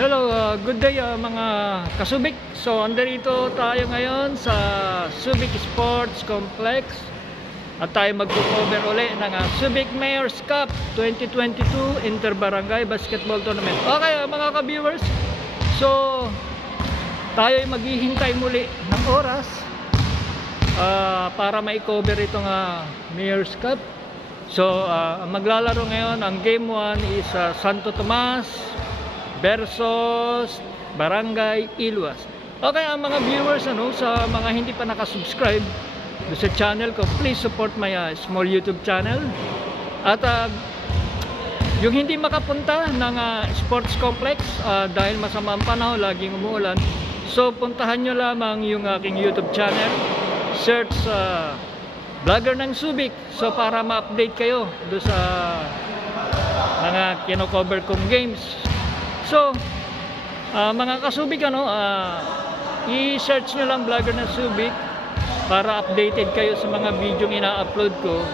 Hello, good day mga kasubik. So, andito tayo ngayon sa Subic Sports Complex at tayo magpo-cover uli ng Subic Mayor's Cup 2022 Inter-Barangay Basketball Tournament. Okay mga ka-viewers, so tayo ay maghihintay muli ng oras para mai-cover itong Mayor's Cup. So, maglalaro ngayon, ang game 1 is Santo Tomas versus Barangay Iluas. Okay, ang mga viewers, sa mga hindi pa nakasubscribe sa channel ko, please support my small YouTube channel. At yung hindi makapunta ng sports complex dahil masama ang panahon, laging umuulan, so puntahan nyo lamang yung aking YouTube channel, search Vlogger ng Subic, so para ma-update kayo do sa mga kino-cover kong games. So, mga kasubik, i-search nyo lang Vlogger ng Subic para updated kayo sa mga video ina-upload ko.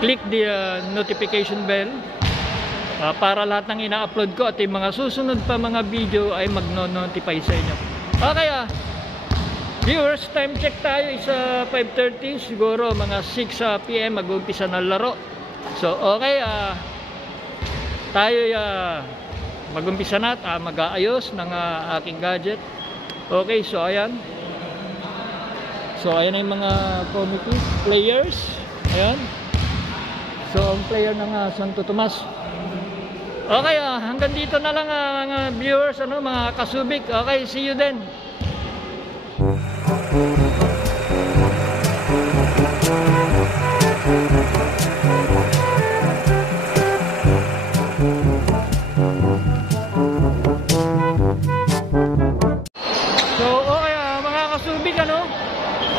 Click the notification bell para lahat ng ina-upload ko at yung mga susunod pa mga video ay magno-notify sa inyo. Okay, viewers, time check tayo sa 5:30, siguro mga 6 PM mag-umpisa na laro. So, okay, tayo mag-umpisa na at mag-aayos ng aking gadget. Okay, so ayan. So ayan na yung mga committees, players. Ayan. So ang player ng Santo Tomas. Okay, hanggang dito na lang mga viewers, mga kasubik. Okay, see you then.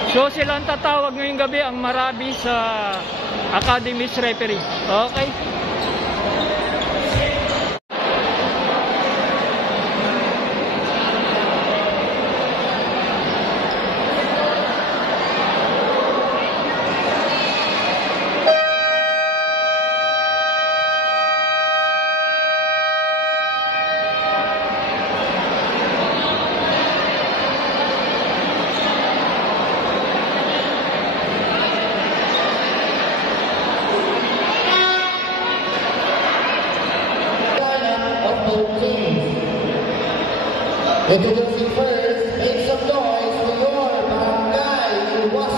So sila ang tatawag ngayong gabi, ang Marabi sa Academy's referee. Okay? Introducing first, make some noise for your Barangay Iluas.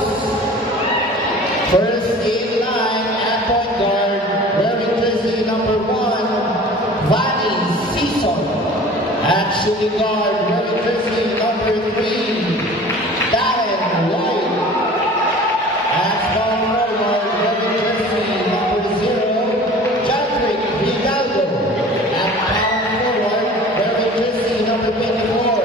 First in line at point guard, wearing jersey number 1, Vanny Season. At shooting guard, wearing jersey number 3, Darren Lloyd. At small forward, wearing jersey number 0, Jadrick Hidalgo. At power forward, wearing jersey number 24,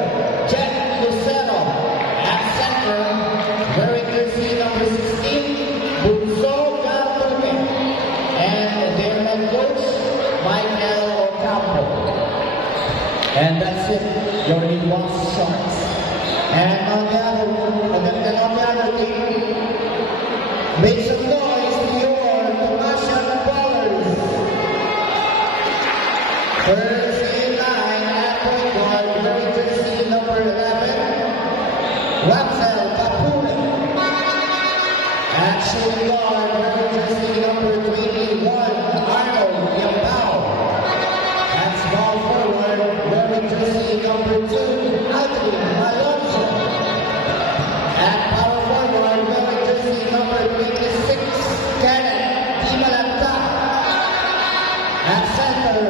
wearing jersey number 16, Bunso Galtuque, and their head coach, Michael Ocampo. And that's it, your Iluas Sharks. And on the other team, make some noise to your Tomasian Ballers. First in line at point guard, wearing jersey number 11, Raphael Capule. At shooting guard, wearing jersey number 21, Arnold Yambao. At small forward, wearing jersey number 2, Adrian Alonso. At power forward, wearing jersey number 26, Kenneth Timalanta. At center,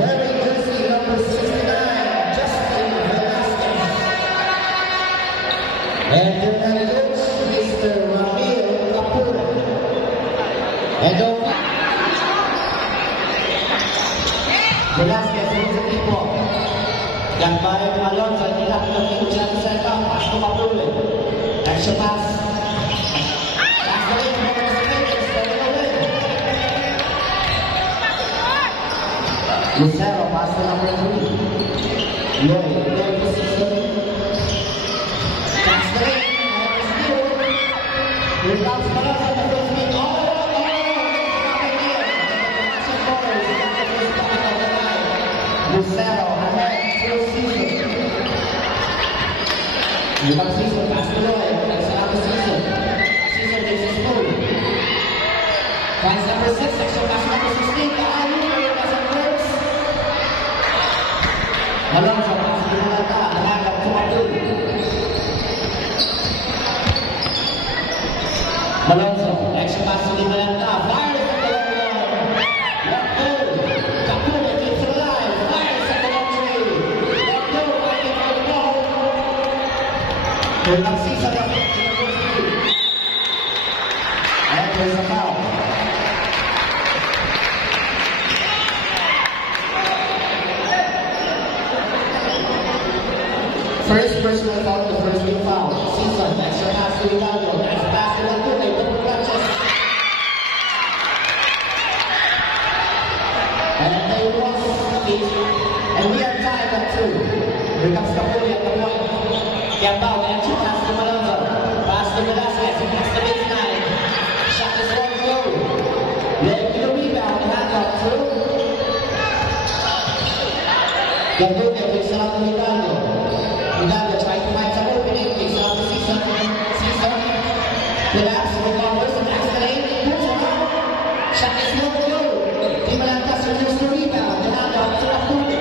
wearing jersey number 69, Justin Velasquez. And your head coach, Mr. Ramil Capure. And Velasquez is the people. Gambay Alonso, nilak ng Indian setup, pass to Capure. Extra pass. That's the way for the Lakers, going away. Lucero, pass to number 3. Lloyd to 6. That's the way. Here comes Alonso, the first pick. Lucero, ahead, Limang season, pass to Lloyd. Nagsarap ang season. Season takes his move. Pass number 6, section pass number 16. Kaali, pero doesn't works. Malonzo, pass to Malata. Nalagap to Abdul. Malonzo, extra pass to Malata. Fires at the long one. Left goal. Kapula keeps it alive. Fires at the long tree. Left goal, fighting for the ball. Third season of and there's a foul. First personal foul, the first big foul. Season, extra pass to Ronaldo. Next pass to Ronaldo. They double touches. And they lost each. And we are tied at 2. Here comes Capoli at the point. Gambao, extra pass to Malonzo. Pass to Velasquez. He gets the baseline. Shot is one goal. Leg to the rebound. Hand up through. Gambao picks out to Ronaldo. Ronaldo trying to find some opening. Picks out the season. Relax, recovers, and accelerates. Pulls around. Shot is one goal. Di Malanta surges the rebound. Ronaldo up to Capoli.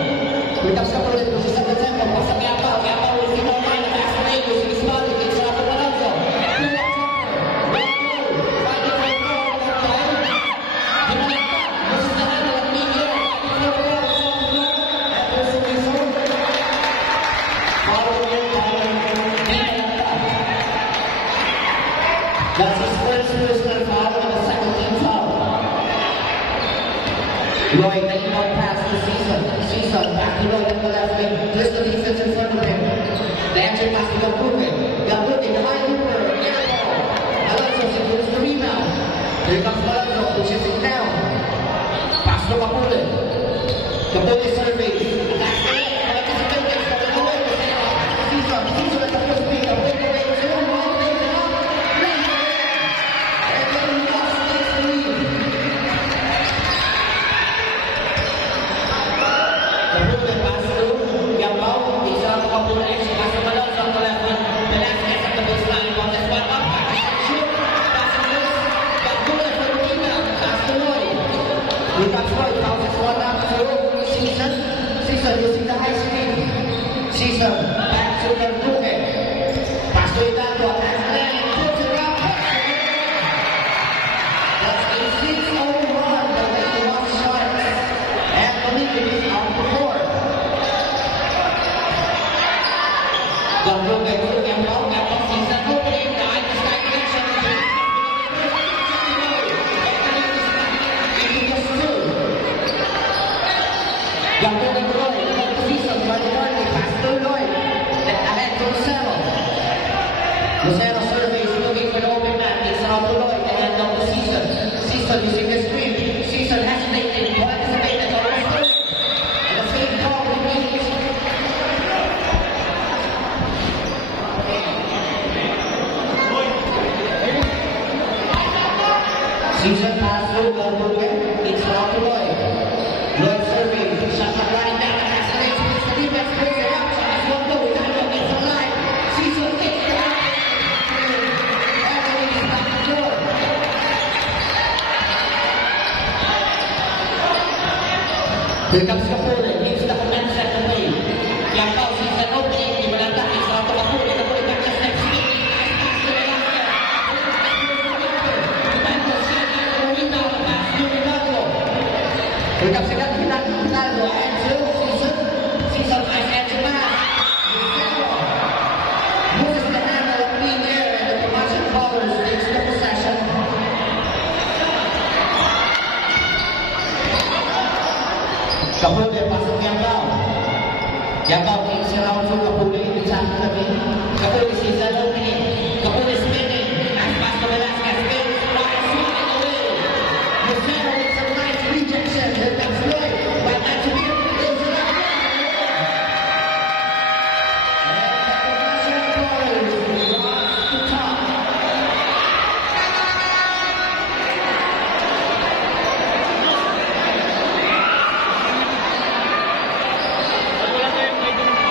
Here comes Capoli. Pushes up the tempo. Pass to Gambao. Gambao with the ball line. Accelerates. Using his body. Picks out to Malonzo. That's his first personal foul and a second team foul. Lloyd, the inbound pass to Season. Season, back to Lloyd on the left wing. There's the defense in front of him. The entry pass to Gabruke. Gabruke, behind Hooper. Air ball. Alonso secures the rebound. Here comes Alonso, pushes it down. Pass to Capule. Capule surveys. Attacks the left. Collects the buildings. Coming away to Season. Season at the first beat. A breakaway. 2-1. Season using the high speed. Season back to Gabruke. Pass to Ronaldo. Accelerating. Puts it up. That's a 6-0 run by the Iwas Sharks. And the league is out the board. Gabruke to Gambao. Gambao Season opening. The high connection. Into the two. Gabruke to Lloyd. Season by the Lloyd. Pass to Lloyd. Ahead to Lucero. Lucero surveys looking for the open man. It's out to Lloyd. The hand of the Season. Season using the screen. Season hesitating. Anticipated. And the same ball remains. Season pass through Gabruke. It's out to Lloyd. Lloyd surveys. Shot clock running down. Accelerates. Puts the defense. Pulls it up. Shot is one goal. Ronaldo gets alive. Season takes it out. Everything is back to floor. Here comes Capule. Leaves the command set to play. Gambao Season opening. Di Malanta. It's out to Capule. Capule back to step. Pass to Ronaldo. Here comes again Ronaldo and Season. Season nice edge pass. Lucero moves the handle of clean air and the Tomasan Powers takes the possession. Capule pass to Gambao. Gambao kicks it out to Capule. It's out to the Capule Season opening. Capule spinning. Nice pass to Velasquez. Spins. Fires. Swatting away. Lucero with some nice rejection. Here comes Lloyd. Right back to him. Goes it out. And the Tomasan Powers rise to top. Wala tayong may ganun.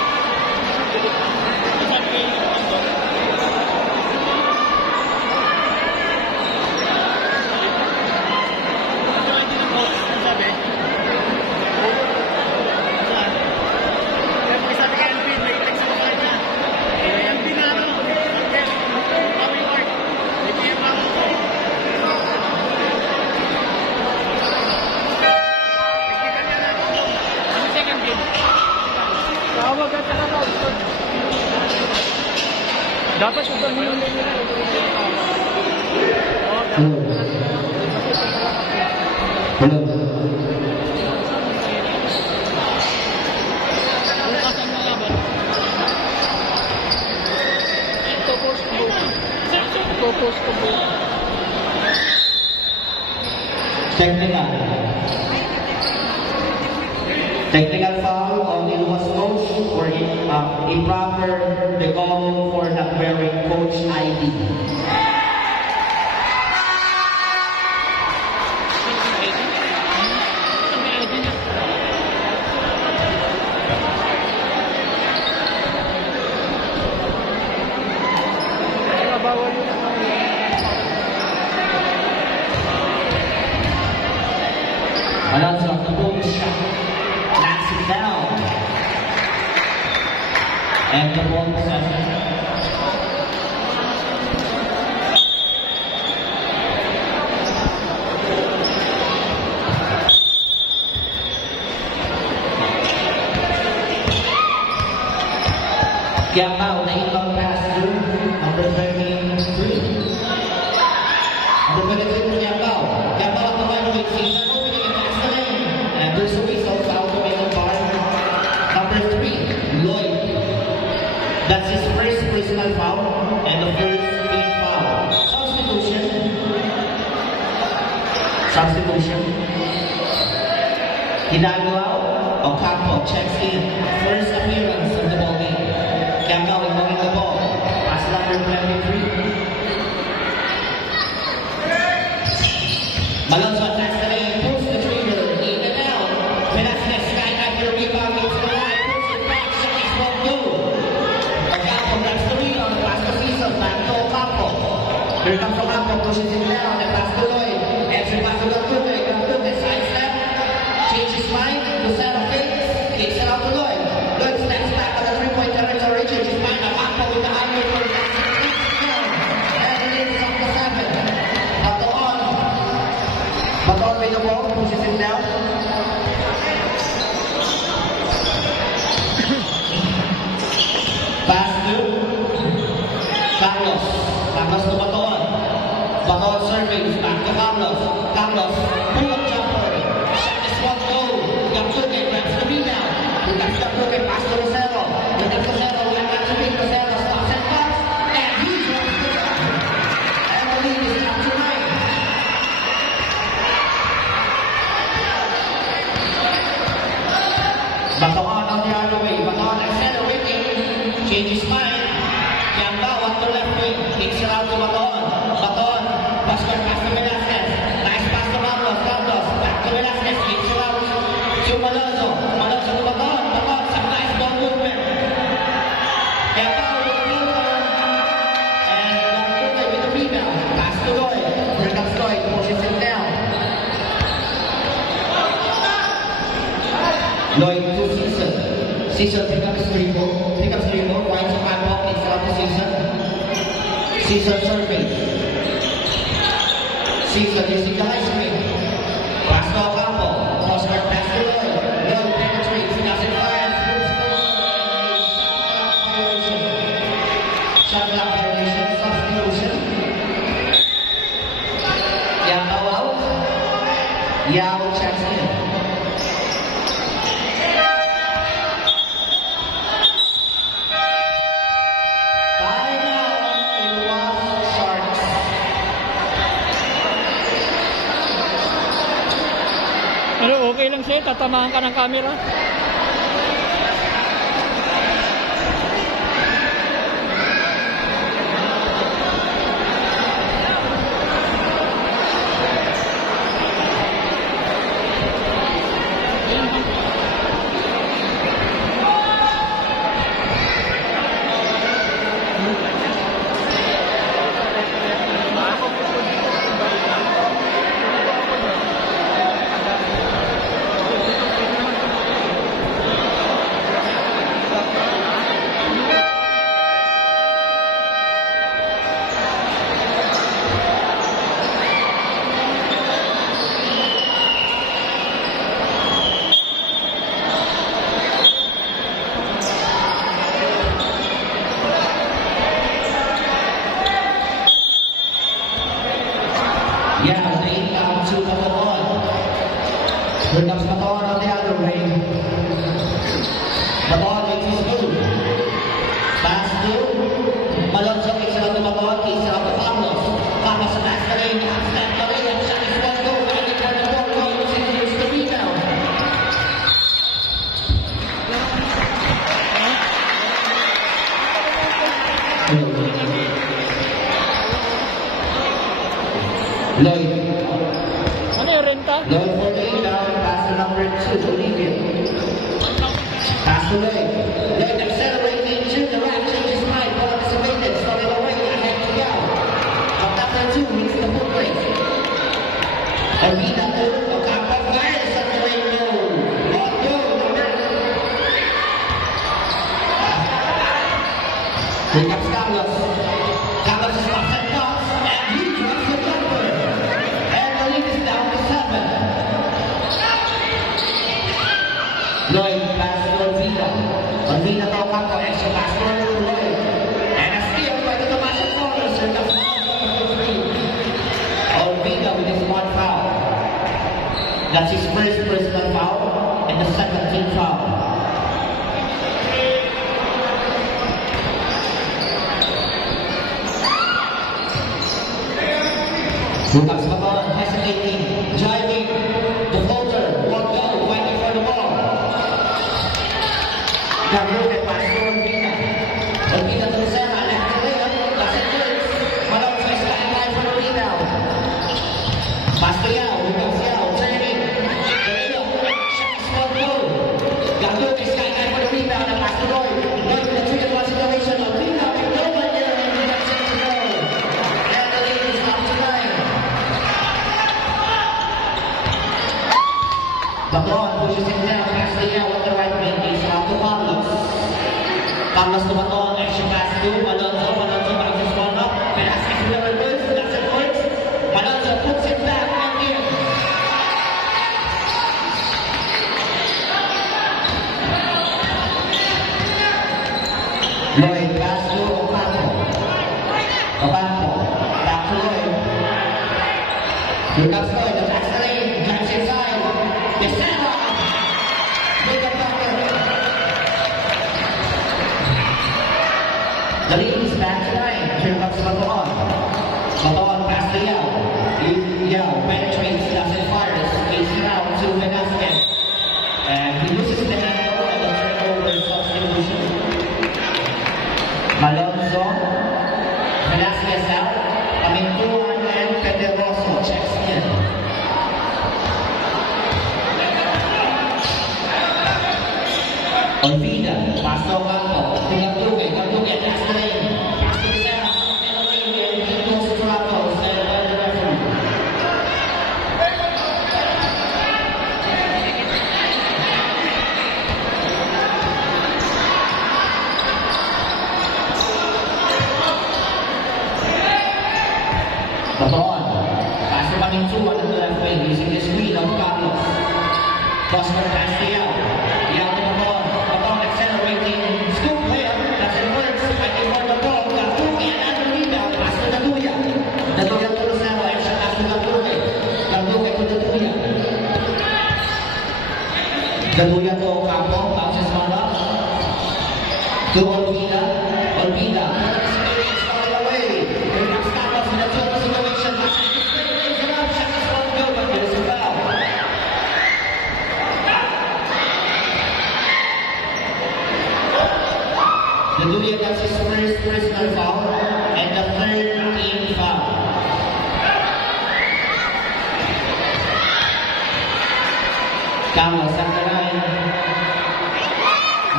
Tawag at tawag. Dapat ito nila. Hello. Technical foul on Ilwas coach for improper decorum for not wearing coach ID. Alonso at the ball shot. Knocks it down. And the ball possession. Gambao, the inbound pass through number 33. Number 23 Gambao. Gambao at the line with Caesar. And there's a whistle foul to middle bar. Number 3, Lloyd. That's his first personal foul and the first team foul. Substitution. Hidalgo out. Ocampo checks in. First appearance of the ball game. Gambao is moving the ball. Pass number 23. Malonzo attacks the lane. Pulls the trigger. In and out. Velasquez sky after the rebound. It's the line. Pulls it back. Shakes won't go. Ocampo grabs the rebound. Pass the season. Back to Ocampo. Here comes Ocampo. Pushes it down. And pass to Lloyd. Entry pass to Gambute. Gambute side step. Change his mind. To center face. Kicks it out to Lloyd. Lloyd steps back on the three-point territory. Changes his mind. Ocampo with the iron for the and it is up to 7. Baton with the ball, pushes it down. Pass to Carlos. Carlos to Baton. Baton surveys back to Carlos. Carlos, pull-up jumper. Shot is one goal. Gambute grabs the rebound. Grabs Gambute, pass to Rosero. Grabs Rosero, went back to Big Rosero. Stops and cuts. And he drops the shot. And the lead is up to 9. Baton on the other way. Baton accelerating. Changes mind. Gambao on the left wing. Kicks it out to Baton. Baton. Pass to Velasquez. Nice pass to Ramos. Ramos. Back to Velasquez. Kicks it out to Malonzo. Malonzo to Baton. Baton. Some nice ball movement. Gambao with the floater. And Gambao with the rebound. Pass to Lloyd. Here comes Lloyd. Pushes it down. Lloyd to Season. Season pick up his dribble. Finds a high ball. Kicks out to Season. Season survey. Season using the high screen. Pass to Ocampo. Crossback pass to Lloyd. Lloyd penetrates. He doesn't fire. Shot clock violation. Substitution. Yao out. Yao checks in. Ano, okay lang sa'yo? Tatamaan ka ng camera? Babawan, it is good. Pass to Malonzo, it's around the Babawan, it's around the Carlos. Carlos sa pass na rin, step na rin, ang shot is one goal, right in front of the goal, here's the rebound. Lloyd. Ano yung renta? Lloyd for the inbound, pass to number 2, Olivia. Pass to Lloyd. Lloyd accelerating to the right, changes mind, ball anticipated, starting away, ahead to go. Up number 2, hits the foot brake. Olvida to Ocampo, fires at the lane goal. Long goal, number 2. Here comes Carlos. Carlos is off and box, and he drops the jumper. And the lead is down to 7. Lloyd pass to Olvida. Olvida to Ocampo, extra pass to Lloyd. And a steal by the Tomas corner, so the foul number 3. Olvida with his 1 foul. That's his first personal foul and the second team foul. Here comes Babawan, hesitating, driving, the floater, one goal, fighting for the ball. Gabriel pass to Olvida. Olvida to Serra, left to layup, doesn't work. Malonzo is standing by for the rebound. Pass to Yao, here comes Yao, turning. The layup, shot is one goal. Gabriel is standing by for the rebound, and pass to Lloyd. Lloyd with the 3-1 situation, Olvida with no one there, and he gets it to go. And the lead is up to 9. Babawan pushes it down, pass to Yao at the right wing, he's out to Carlos. Carlos to Babawan, extra pass to Malonzo, Malonzo bounces one up, Velasquez with the reverse, doesn't work. Malonzo puts it back and in. Lloyd pass to Ocampo. Ocampo, back to Lloyd. Here comes Lloyd, attacks the lane, drives inside. Becerra! With the bucket. The lead is back to 9. Here comes Babawan. Babawan pass to Yao. Yao penetrates, doesn't fire. Takes it out to Velasquez. And he loses the handle and the turnover substitution. Malonzo. Velasquez out. Amintuan and Pedroso checks in. Olvida, pass to Ocampo, Galduque, attacks the lane, pass to Serra, and the lane, and he goes to Ramos, and by the referee. Babawan, pass to Manintuan on the left wing, using the screen of Carlos. Boston pass to Yao. Yao to Babawan. Babawan accelerating. Scoop layup. Doesn't work. Fighting for the ball. Galduque and another rebound. Pass to Daduya. Daduya to Lucero. Extra pass to Galduque. Galduque to Daduya. Daduya to Ocampo. Bounces one up. To Olvida. Olvida. Experience falling away. Here comes Carlos in a 2-0 situation. Lays it up. Shot is one goal, but there's a foul. Daduya gets his first personal foul and the third team foul. Carlos at the line.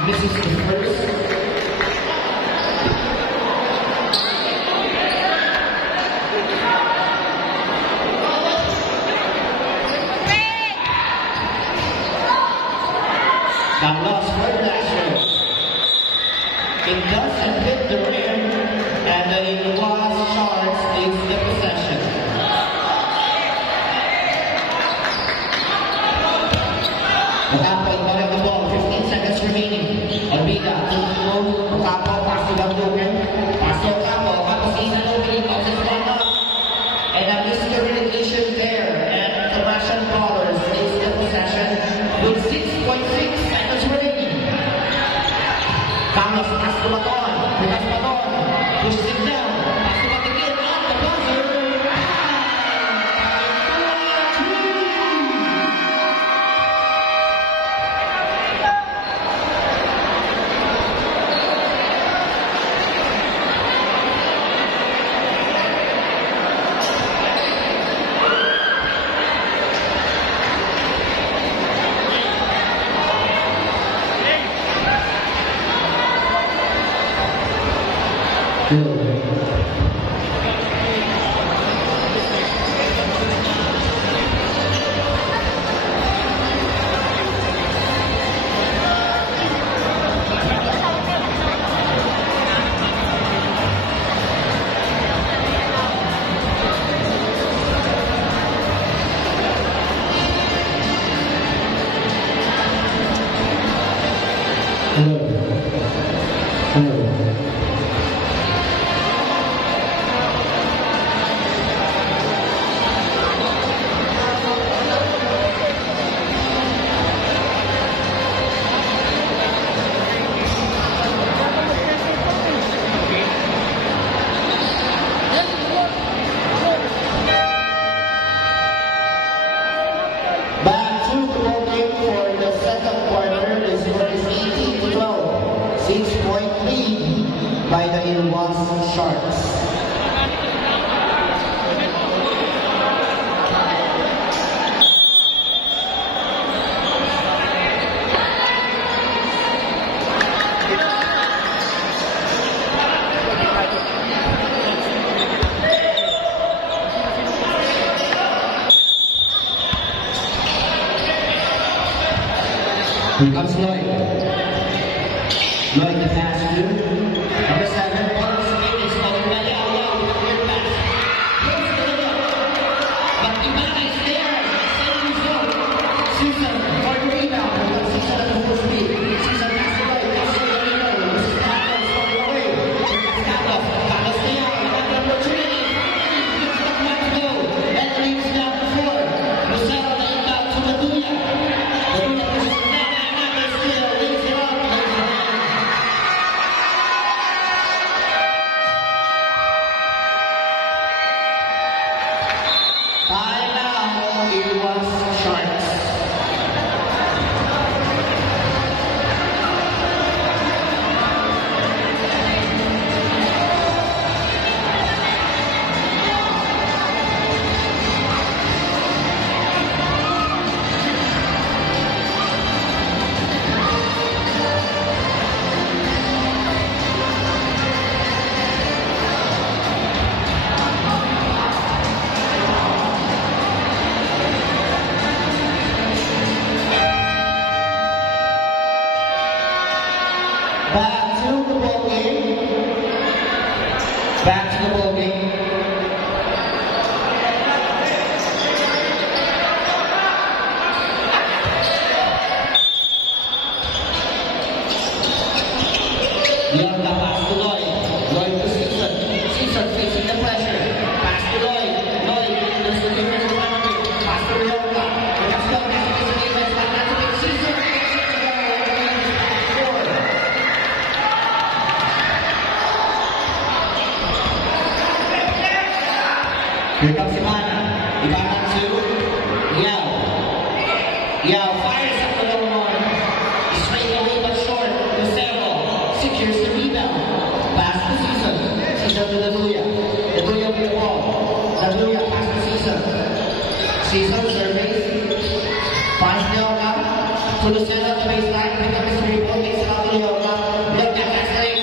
Misses the first. Carlos for Nashville. It doesn't hit the rim, and the Iguas Sharks takes the possession. Ocampo ignoring the ball, 15 seconds remaining. Olvida to Ocampo, pass to Galduque. Pass to Ocampo, Ocampo sees an opening, bounces one up. And a miscommunication there, and the Russian Brawlers takes the possession with 6.6 seconds remaining. Carlos Pastumaton. Pastumaton pushes him down. Pastumaton again at the buzzer. Back to the ball game for the second quarter. The score is 18-12. 6-point lead by the Ilwas Sharks. Here comes Lloyd. Lloyd the pass to number 7, Paul Smith is coming by the outlaw with a clear pass. Goes to the left. But Ibana is there. Same result. Season for the rebound. Here comes Season at the full speed. Season pass to Lloyd. Pass to the middle. This is Carlos falling away. Here comes Carlos. Carlos there. Another opportunity. Gives the one to go. And leaves down the floor. Lucero na inbound to Maduya. Maduya pushes it down. Back to the ball game. Back to the ball game. Leon the pass to Lloyd. Lloyd to Season. Season facing the pressure. Pass to Lloyd. Lloyd there's the difference in pass to Leon. Let's go. Season. Here comes Ibana. Ibana to Yao. Yao fires up the low one. Straight away but short. Lucero secures the rebound. Pass to Season. Season to Daduya. Daduya with the ball. Daduya pass to Season. Season surveys. Finds Leona to Lucero to baseline. Pick up his rebound. Takes it out to Leona. Look at that straight.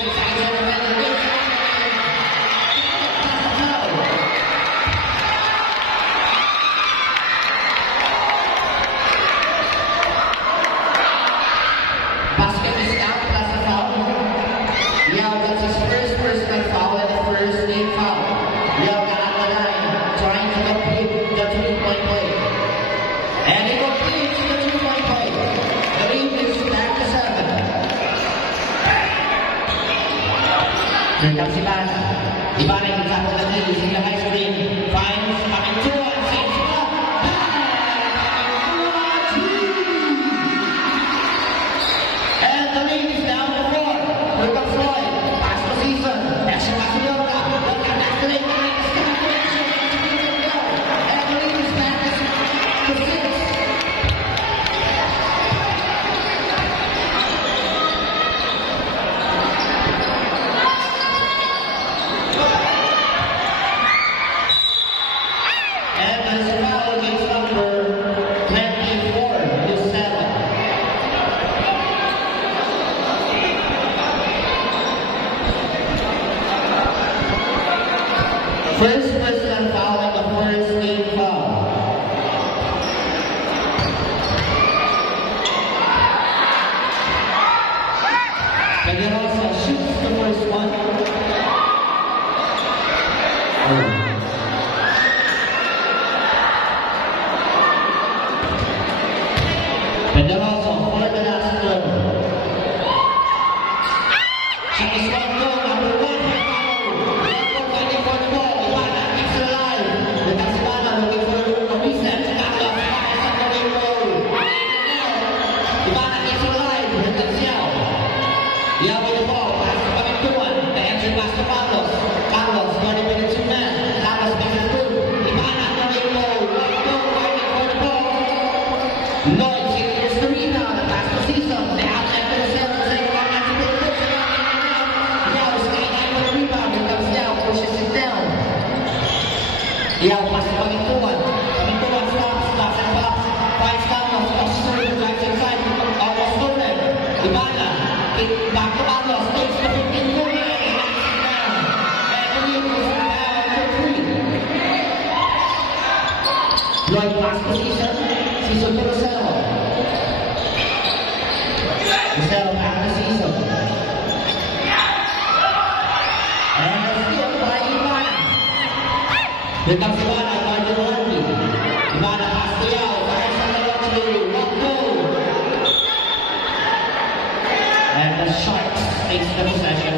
Here comes Ibana. Ibana in front of the knees in the high screen. Finds coming to one. Saves it up. And the lead is down to 4. First personal foul and the first team foul. Pedrosa shoots the first one. Pedrosa for the last one. Shot is one goal, number one. Fighting for the ball. Ivana keeps it alive. With Ivana looking for a reset. Carlos fires on the wing goal. Ivana keeps it alive. With Xiao. Xiao with the ball. Pass to Pamituan. The entry pass to Carlos. Carlos running with the two men. Carlos makes it through. Ivana on the wing goal. One goal fighting for the ball. Lloyd secures the rebound. The pass to Season. The outlet to the center. Second one after the push. Now skyline for the rebound. Here comes Xiao. Pushes it down. Xiao pass to Pamituan. Pamituan stops and pops. Finds Carlos. Crosses through. Drives inside. Almost stolen. Ivana. Kick back to Carlos. Takes the 15-footer. And the lead goes down to 3. Lloyd pass to Season. Season to Rosero. Rosero back to Season. And a steal by Ivana. Here comes Ivana by the Worthy. Ivana pass to Yao. Fires on the left. One goal. And the Sharks takes the possession.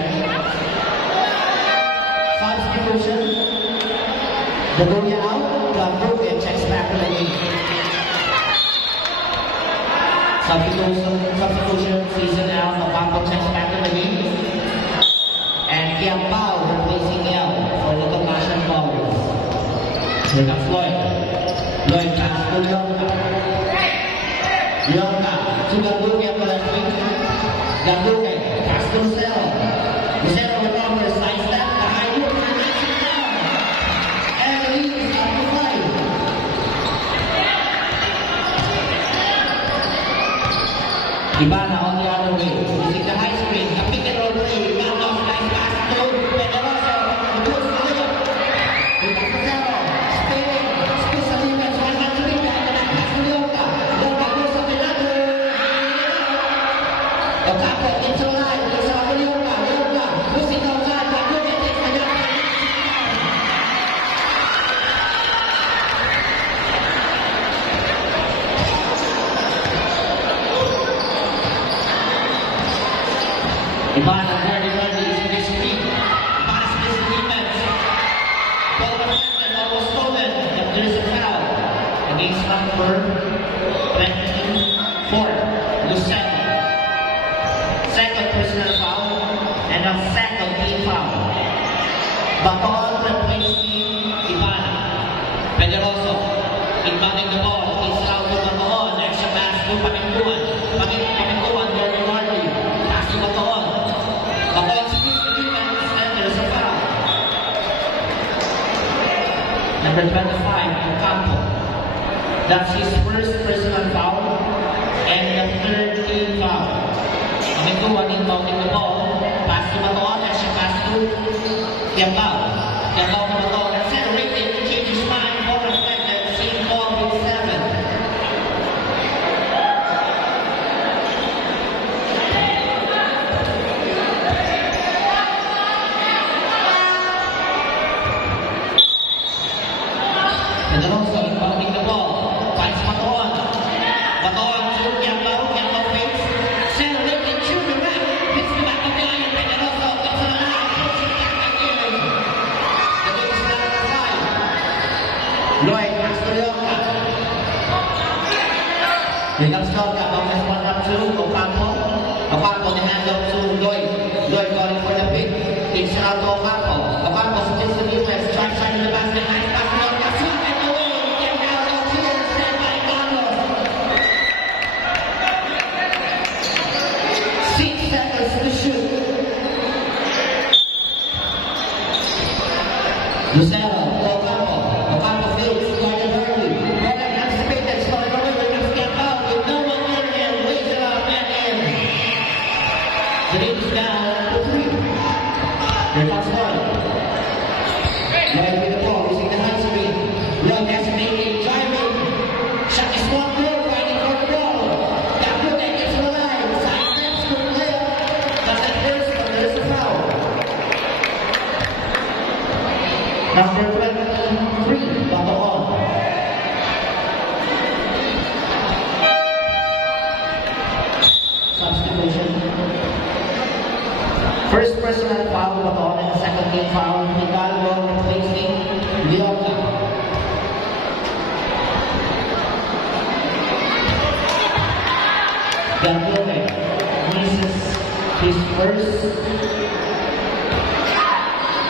Substitution. The Goya out. Gambroken checks back to the lead. Substitution. Season out. Ocampo checks back to the lead. And Kiambao replacing Yao for the Tomashan Bowers. Here comes Lloyd. Lloyd pass to Leonka. Leonka to Gambroken for the wing. Gambroken pass to Rosero. Rosero recovers, side step, the high look, and knocks it down. And the lead is up to 5. Ivana on the other way, using the high screen, the pick and roll play. Carlos, nice pass to Pedrosa, the push to Leon. Here comes Rosero, spinning, squeeze the defense, one man to beat, and the pass to Leonka. Leonka goes up another. Ocampo keeps it alive, goes up to Leonka. Leonka pushing outside, but Leonka takes the jump. Ivana very early is in his feet. Ivana's missing defense. Ball deflected, almost stolen. But there is a foul against number 24, Lucero. Second personal foul and a second team foul. Baton replacing Ivana. Pedroso inbounding the ball. It's out to Baton. Extra pass to Pamituan. Pamituan very early. Pass to Baton. Baton squeezes the defense and there's a foul. Number 25, Ocampo. That's his first personal foul and the third team foul. Pamituan inbounding the ball. Pass to Baton. Extra pass to Kiambao. Kiambao to Baton. Accelerated to change his mind. Ball reflected. Same ball with 7. Pedrosa inbounding the ball. Finds Baton. Baton to Kiambao. Kiambao fakes. Accelerated to the right. Hits the back of the iron. Pedrosa gets it alive. Puts it back again. The game is down to 5. Lloyd pass to Leonka. Here comes Leonka. Bounces one up to Ocampo. Ocampo the hand up to Lloyd. Lloyd calling for the pick. Kicks it out to Ocampo. Ocampo splits the defense. Tries in the basket. Nice pass to Leonka. Swing it away. Get out of here. Sent by Carlos. 6 seconds to shoot. Lucero, Ocampo. Ocampo fakes. Guarded early. Well anticipated. Stolen away. Here comes Kiambao with no one in and lays it up and in. The lead is down to 3. Here comes Lloyd. Lloyd with the Number 23, Baton. Substitution. First personal foul, Baton, and second game foul, Hidalgo replacing Leoca. Gantume misses his first.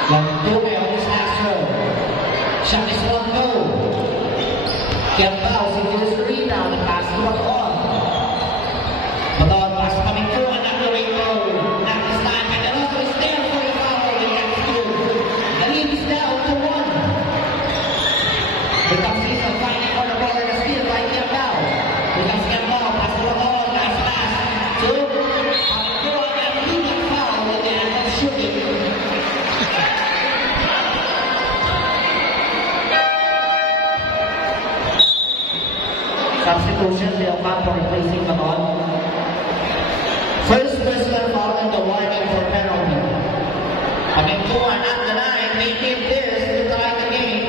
Gantume on his last throw. Shot is one go. Kempao secures the rebound and pass to Baton. Baton pass coming through and not the rainbow. Not this time, and also is there for the foul. And that's good. The lead is down to 1. Here comes Lisa fighting for the ball and the steal by Kempao. Here comes Kempao, pass to Baton. Nice pass. Two. Coming through and he got fouled and then that's shooting. Substitution, Leocampo replacing Baton. First personal foul and the warning for penalty. Coming to and at the line, they need this to tie the game.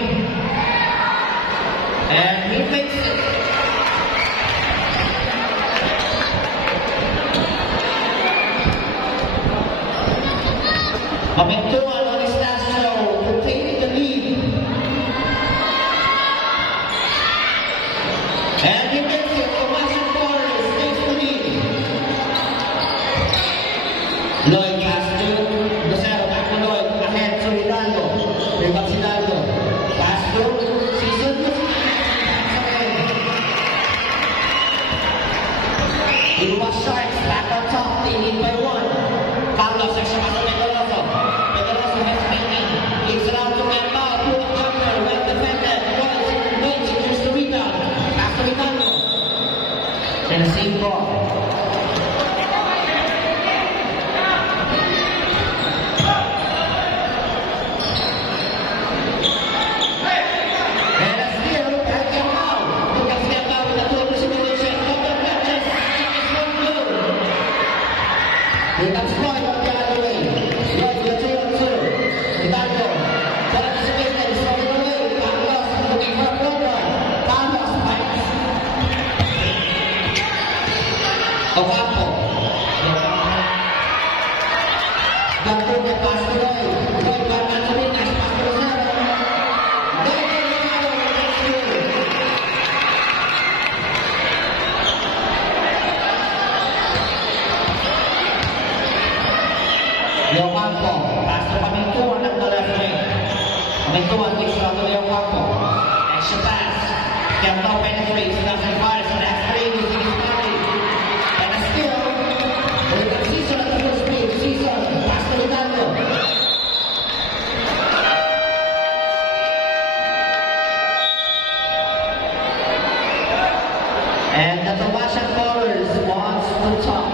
And he makes it. Coming to and on his last show to take the lead. And he makes it. Tomasio Torres takes the lead. Lloyd pass to Lucero, back to Lloyd, ahead to Hidalgo. Here comes Hidalgo. Pass to Season. It was Sharks back on top, they lead by 1. Carlos has shot to Pedroso. Pedroso has taken. Gives it out to Kempao, to the corner, well defended. Wait, secures the rebound. Pass to Hidalgo. Tennessee ball. And a steal by Kempao. Look at Kempao with a total simulation. Double matches. It's one goal. Here comes Floyd on the other way. Floyd with a 2-on-2. Hidalgo. Well anticipated. Throwing away. Carlos looking for a program. Carlos fights. Ocampo. Gantume pass to Lloyd. Lloyd back on to Minas. Pass to Lucero. Leocampo. Pass to Pamintuan at the left wing. Pamintuan takes it out to Leocampo. Extra pass. Kempao penetrates. Doesn't fire. So that's 3 using his body. And a steal. Season at the first page. Season. Pass to Hidalgo. And the Tomasio Torres wants to talk.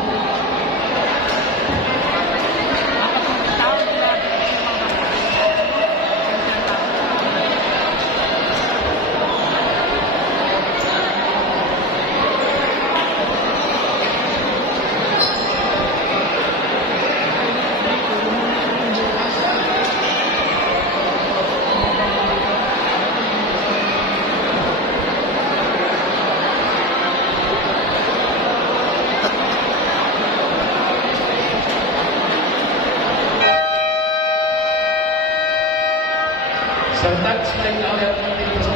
So that's like our neighbors on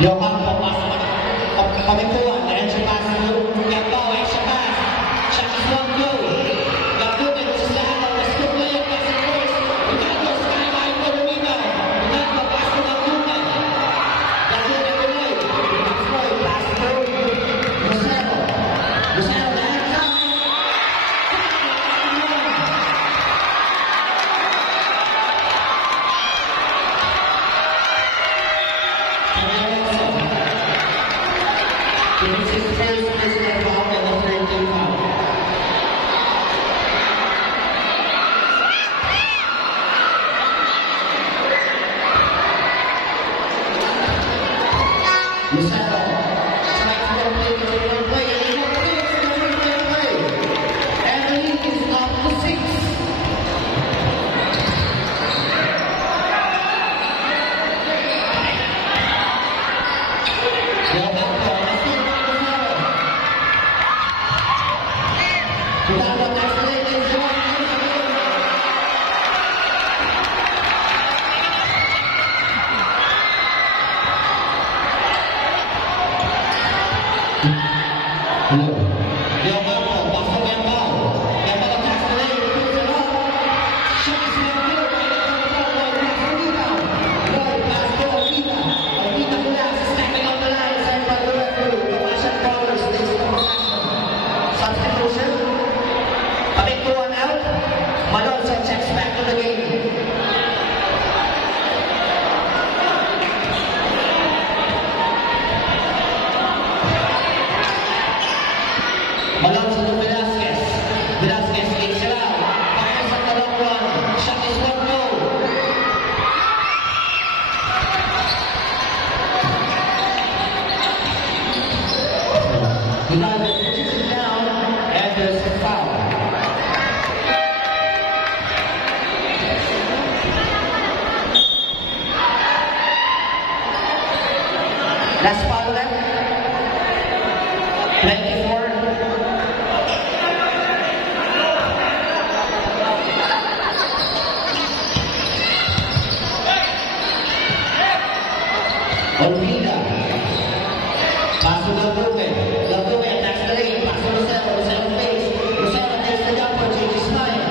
Leocampo pass. Pamintuan. The entry pass to Kempao. Extra pass. Shot is one go. Gantume loses the handle. The scoop layup pass it first. Hidalgo skyline for the rebound. Hidalgo pass to Gantume. Gantume to Lloyd. Comes Lloyd. Pass to Lucero. Lucero the hands up. This is his first personal foul and the third team foul. Malonzo checks back to the game. Malonzo to Velasquez. Velasquez takes it out. Fires on the long run. Shot is one goal. Ronaldo pushes it down, and there's a foul. Last foul left. 24. Olvida. Pass to Labuque. Labuque attacks the lane. Pass to Lucero. Lucero face. Lucero takes the jumper. Changes line.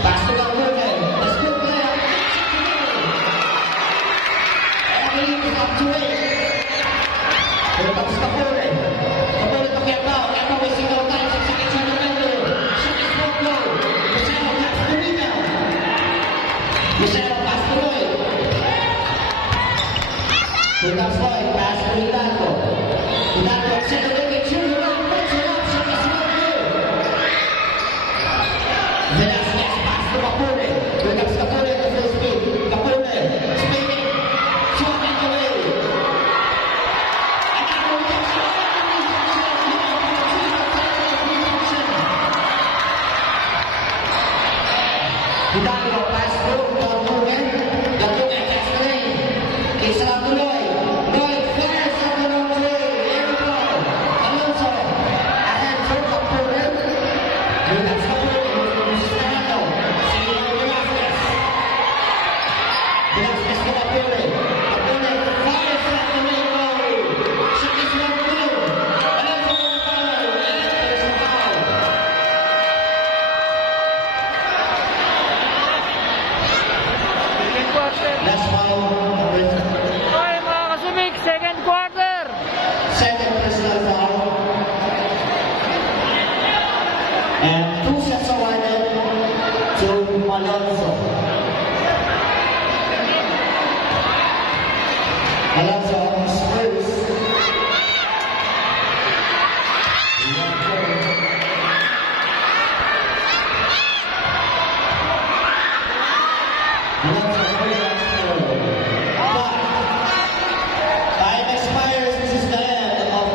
Pass to Labuque. Let's go play. Emily is up to it. Here comes Capone. Capone to Kemba. Kemba wasting no time. Sakit siya ng Mendo. Shot is one goal. Lucero pass to Rita. Lucero pass to Lloyd. Here comes Lloyd. Pass to Hidalgo. Hidalgo accelerating. Shoots around. Puts it up. Shot is one goal. Velasquez pass to Capone. Here comes Capone at the full speed. Capone spinning. Shot and away. Hidalgo pass through, Tortugan. Tortugan checks the lane. Kicks it out to Lloyd. Lloyd fires on the long way. There we go. Alonso. Ahead for Tortugan. Here comes Tortugan. Fernando. Singing out Velasquez. Velasquez to Tortugan. Tortugan fires on the main goal. Shot is one goal. Alonso on the foul. And there's a foul. Second quarter. Last foul, number 3. Okay mga kasubik, second quarter. Second personal foul. And 2 sets awarded to Alonso. Alonso on his first. Alonso very much for. But time expires. This is the end of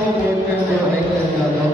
po, board member Mike Delgado.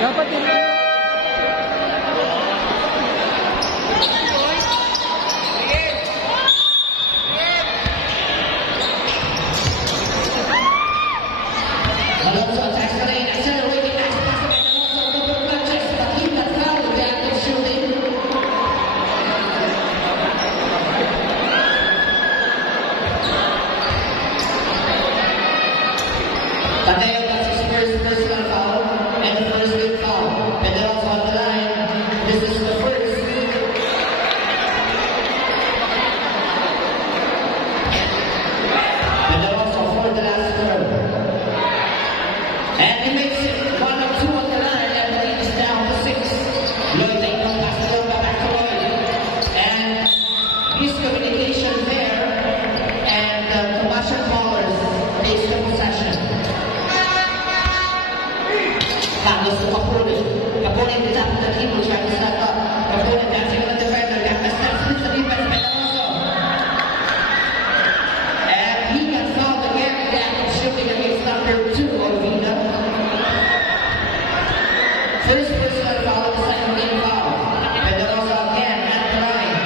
Dapat yun. Alonso attacks the lane, accelerating as fast as Alonso, double clutches, but he got fouled with the active shooting. Tadeo gets his first personal foul and the first big foul. Pedro's on the line. This is the first. Pedro's for the last throw. And he makes it 1 or 2 on the line, and the lead is down to 6. Lloyd takes on Castillo, back to Lloyd. And miscommunication there, and Tomashan Ballers takes the possession. Carlos to Capone. Capone in the top of the team, will try to step up. Capone dancing on the defender, got the steps, hits the defense, Pedroso. And he got fouled again in the act of shooting against number 2, Olvina. First personal foul, the second game foul. Pedroso again at the line.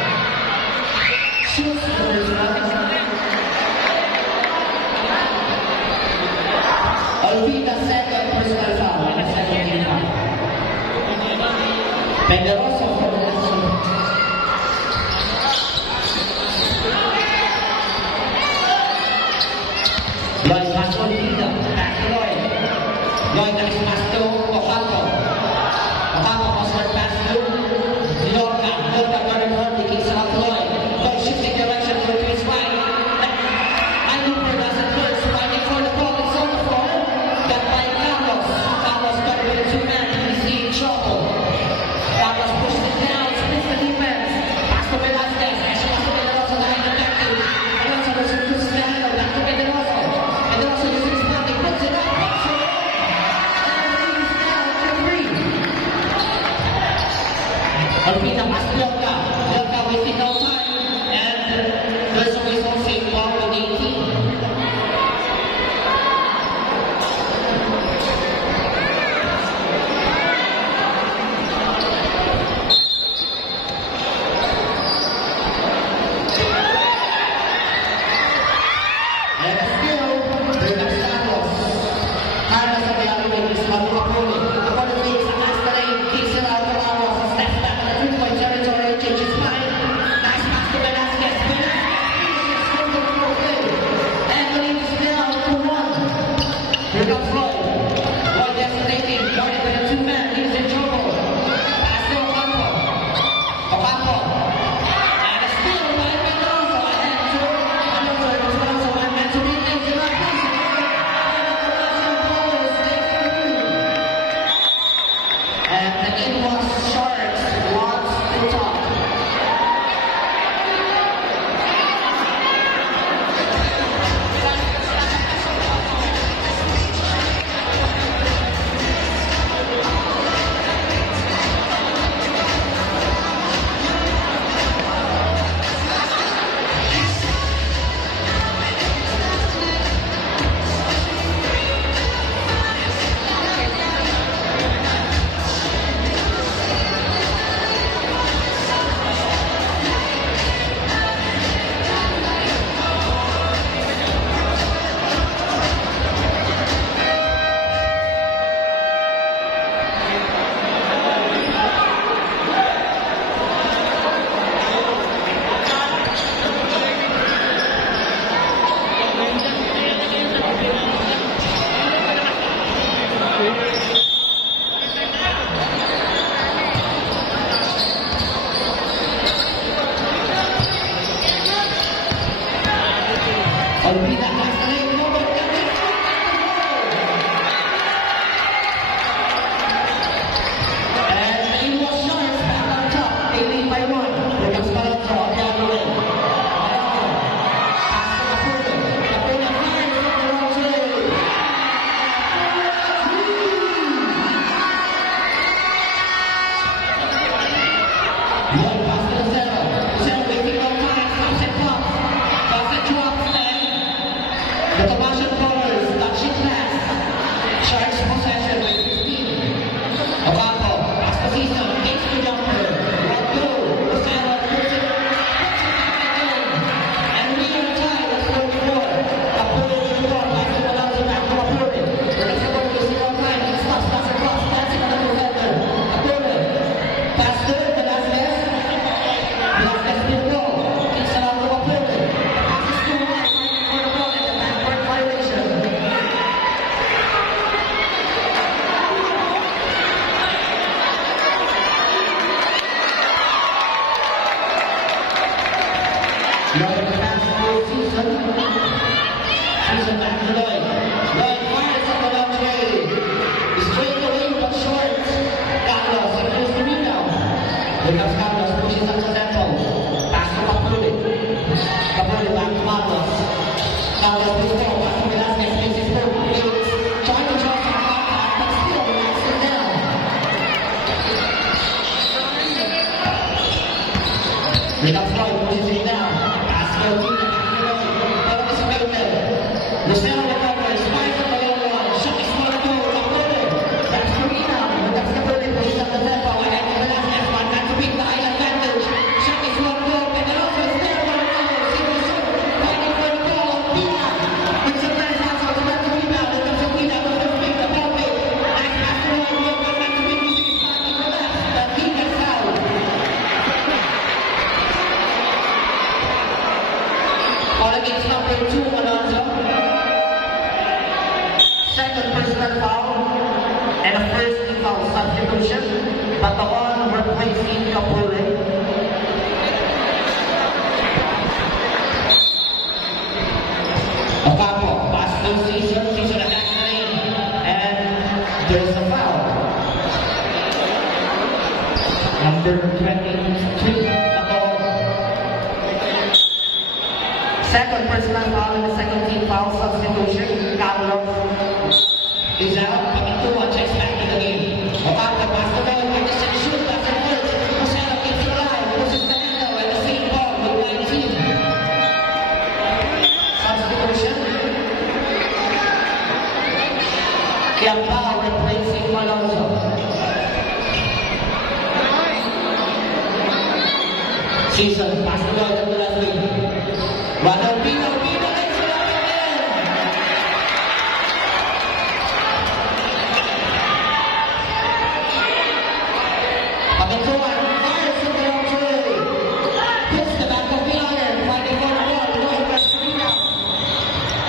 Shoots the first one. Olvina second personal foul in the second game foul. Pedroso for the last one. Lloyd has Olvina, back to Lloyd. Lloyd na pass to Ocato. Ocato crossword pass to Lorca. Lorca got it hard, he kicks it out to Lloyd. Lloyd shifting direction over to his right. Inuper does it first, fighting for the ball, it's on the floor. Got by Carlos. Carlos got with a 2-man, he's in trouble. Carlos pushes it down, splits the defense. Pass to Velasquez, Ashley to Pedroso, the high detective. Alonso loses the handle, back to Pedroso. Pedroso uses his body, puts it up, puts it in. Olvida Castellet, number 10. And it was Sharks back on top. They lead by 1. Here comes Malonzo on the other way. Malonzo. Pass to Capone. Capone fires from the wrong way. Lloyd pass to Lucero. Lucero waiting on time. Stops and pops. Pass and drops. And the Tomasian Colors. Touching pass. Sharks possession with 15. Ocampo. Pass to Season. Takes the jumper. One goal. Lucero puts it back in. And we are tied at 4-4. Capone to the ball. Pass to Malonzo. Back to Capone. The next one is zero time. He stops. Pass and drops. Dancing on the defender. Capone. Pass to Velasquez. Velasquez will go. Kicks it out to Capone. Pass is too high. Fighting for the ball and the backward violation. Lloyd pass to Season. Season back to Lloyd. Lloyd fires on the long way. Straight away but short. Carlos secures the rebound. Here comes Carlos, pushes up to Central. Pass to Capone. Capone back to Carlos. Carlos with the ball. Pass to Velasquez. Makes his move. Waits. Trying to draw some contact, but still knocks it down. Here comes Lloyd, pushes it down. Pass to Olvida. Pero is Miguel. Lucero recovers. Fires on the long one. Shot is for the goal. Capone. That's the rebound. Here comes Capone. Pushes up the tempo. Ahead to Velasquez. One man to beat the high advantage. Shot is for the goal. Penelope is there for the goal. 0-0. Fighting for the goal. Olvida. With some nice hustle to get the rebound. Here comes Olvida. Goes to beat the ball fake. Nice pass to Lloyd. Lloyd one man to beat. Music is starting to left. But he gets out. All against number 2, Alonzo. Second personal foul and a first team foul substitution. But the one replacing Capone. Ocampo, pass to Season. Season attacks the lane. And there's a foul. Number 22, Capone. Second personal foul and the second team foul substitution. Carlos is out. Pamintua checks back in the game. Ocampo pass to Lloyd. Anderson shoot. Doesn't work. Lucero keeps it alive. Loses the handle and the same ball with 19. Substitution. Quiambao replacing Malonzo. Season pass to Lloyd on the left wing. Olvida makes it up again. Pamintua fires from the long way. Hits the back of the iron. Fighting for the ball. Lloyd gets the rebound.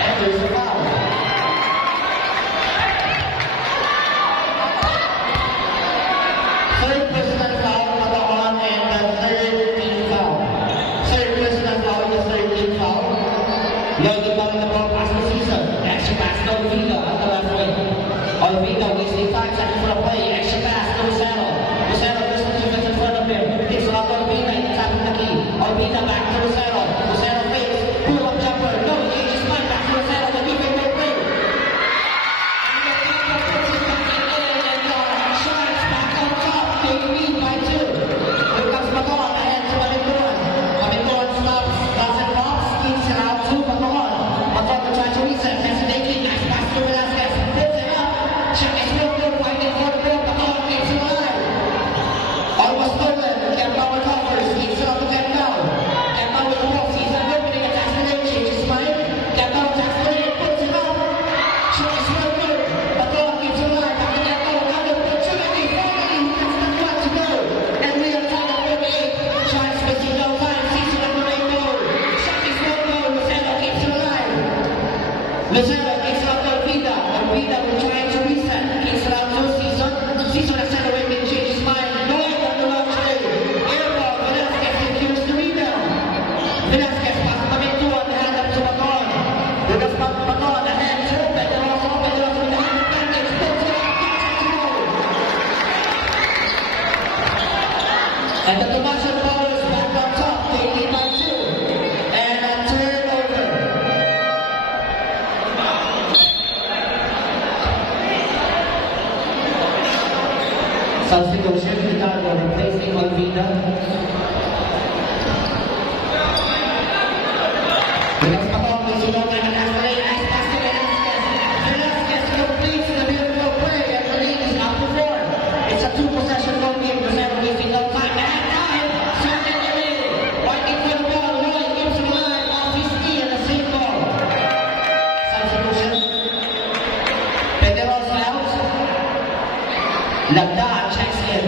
And there's a foul. Third personal foul, Pataon, and the third team foul. Third personal foul, the third team foul. Lloyd inbounding the ball, pass to Season. Extra pass to Olvida on the left wing. Olvida wasting time, setting for a play. Extra pass to Lucero. Lucero does the defense in front of him. Takes it out to Olvida, he's tapping the key. Olvida back to Lucero. Lucero fakes. Pull up jumper. No, he changes mind. Back to Lucero. The defense will play. And the defense puts it back in. And Sharks back on top. They lead by 2. Here comes Pataon ahead to Pamintuan. Pamintuan stops. Doesn't box. Kicks it out to Pataon. Pataon to try to reset. Hesitating. Nice pass to Velasquez. Puts it up. Shot is no good. Fighting for the ball. Pataon keeps it alive. Almost stolen. Quiambao recovers. Kicks it out to Quiambao. Quiambao with the ball. Sees an opening. Attacks the lane. Changes mind. Quiambao attacks the lane. Puts it up. Shot is no good. Pataon keeps it alive. Back to Quiambao. Another opportunity. Finally, that's the one to go. And we are tied at 48. Sharks missing no time. Season at the right goal. Shot is no good. Lucero keeps it alive. Lucero kicks it out to Olvida. Olvida will try to reset. Kicks it out to Season. Season accelerating. Changes mind. Lloyd on the long way. Air ball. Velasquez secures the rebound. Velasquez pass to Pamintua. The hand up to Pataon. Substitution, Hidalgo replacing Olvida. Because Patong is no longer an athlete. Nice pass to Velasquez. Velasquez completes the beautiful play and the lead is up to 4. It's a 2-possession goal game. Lucero giving no time. And time, second the lead. Fighting for the ball. Lloyd gives him a line off his knee and a safe ball. Substitution. Pedrosa out. Lagda checks in.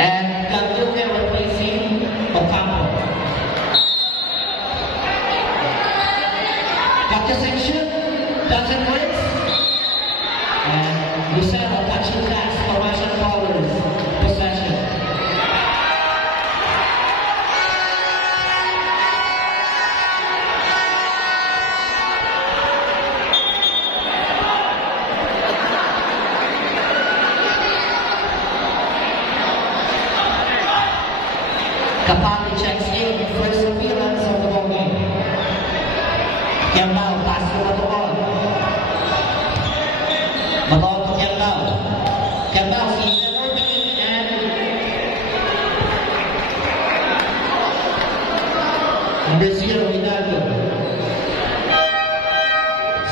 And Galduque replacing Ocampo. Section doesn't work, and Lucero touching that for Russian Powers possession. Capati checks in, first appearance of the ball game. Kiambao, pass to Matoon. Matoon to Kiambao. Kiambao sees an opening and number 0, Hidalgo.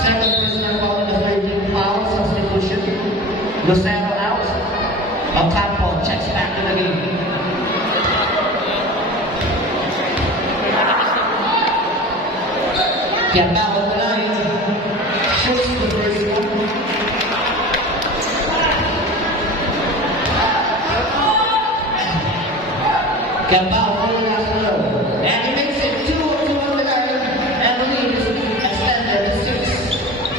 Second personal foul in the third team foul, substitution. Lucero out. Ocampo checks back to the game. Kiambao on the line, shoots the first one. Kiambao for the last row, and he makes it 2-2 on the line, and the lead is extended to 6.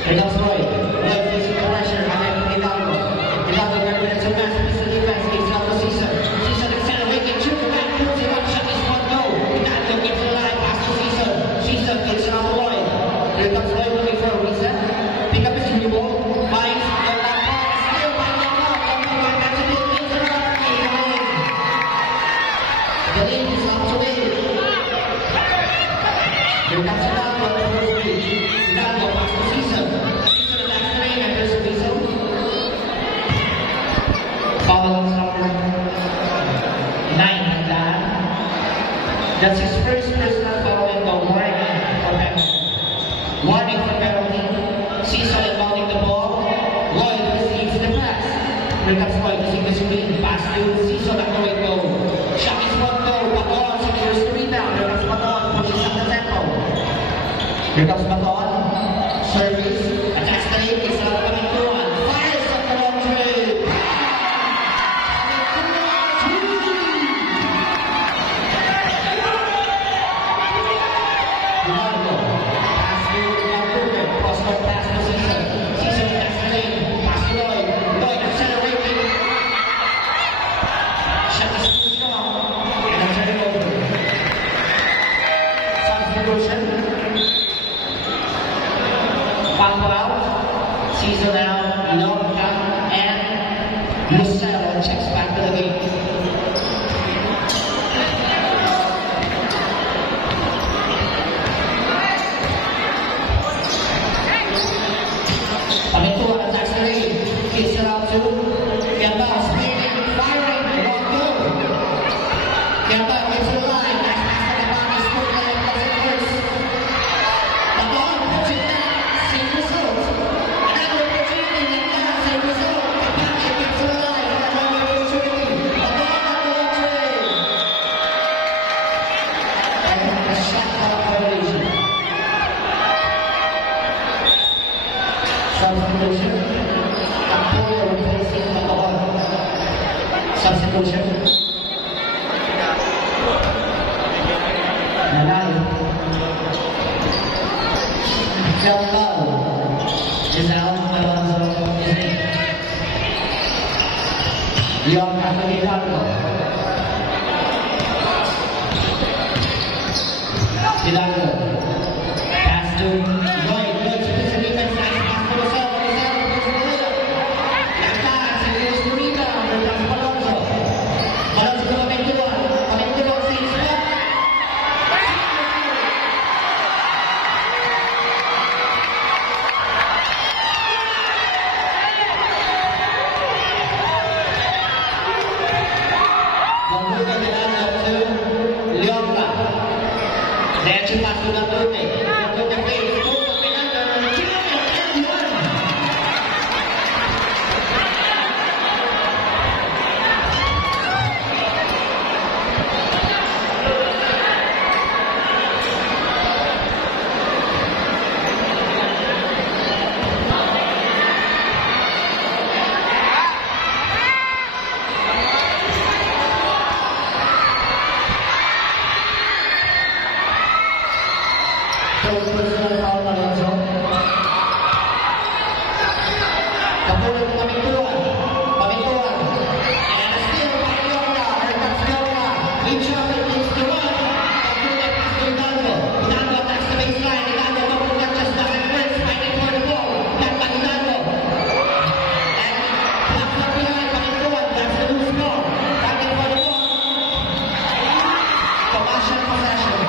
Here comes Lloyd. Lloyd facing the pressure ahead of Hidalgo. Hidalgo very minutes of match, piece of defense, gives out to Cesar. Cesar accelerating, shoot the back, puts it up, shot is 1-0. Hidalgo gives the line, pass to Cesar. Cesar gets it on the line. Here comes Lloyd looking for a reset. Pick up his new ball. Finds the left ball. Still by the ball. That's a big thing to run. The lead is up to 8. Here comes Hidalgo on the first lead. Hidalgo pass to Cesar. Cesar attacks the lane and there's a whistle. Foul on number 9 like that. That's his first personal foul in the warning for penalty. Warning for penalty. Cesar inbounding the ball. Lloyd receives the pass. Here comes Lloyd using the screen. Pass to Cesar at the right goal. Shot is 1-0. Baton secures the rebound. Here comes Baton. Pushes up the tempo. Here comes Baton. Service. Attacks the lane. It's not coming to one. Fires up the long trade. Pass to Cesar. Cesar attacks the lane. Pass to Lloyd. Lloyd accelerating. Shot is too strong. And a turnover. Substitution. Pampo out. Cesar down. Lonka and Lucero checks back to the game. Pamintuan attacks the lane. Kicks it out to Kiambao, spinning, firing, long goal. Kiambao gives it a line. Nice pass to the body, scored by the first. The ball puts it back. Same result. Another opportunity. Same result. Kiambao gives it a line. Another opportunity. The ball at the long trade. And a shot clock violation. Substitution. Apoyo replacing Baton. Substitution. Nanay. Kiambao is out. Alonso is in. Young after Hidalgo. Hidalgo. Pass to Lloyd. Lloyd splits the defense. Nice pass to Lucero. Lucero goes to the middle. That pass. He goes to rebound. Here comes Alonso. Alonso to Pamintuan. Pamintuan saves it up. Diretso pass to Duterte. Duterte face. Personal foul na Lorenzo. Kapulit Pamintuan. Pamintuan. And a steal by Leona. Here comes Leona. In traffic is the one. Kapulit is to Hidalgo. Hidalgo attacks the baseline. Hidalgo mapunta just back and forth. Fighting for the ball. Got by Hidalgo. And blocks up behind Pamintuan. That's the loose ball. Fighting for the ball. Commercial possession.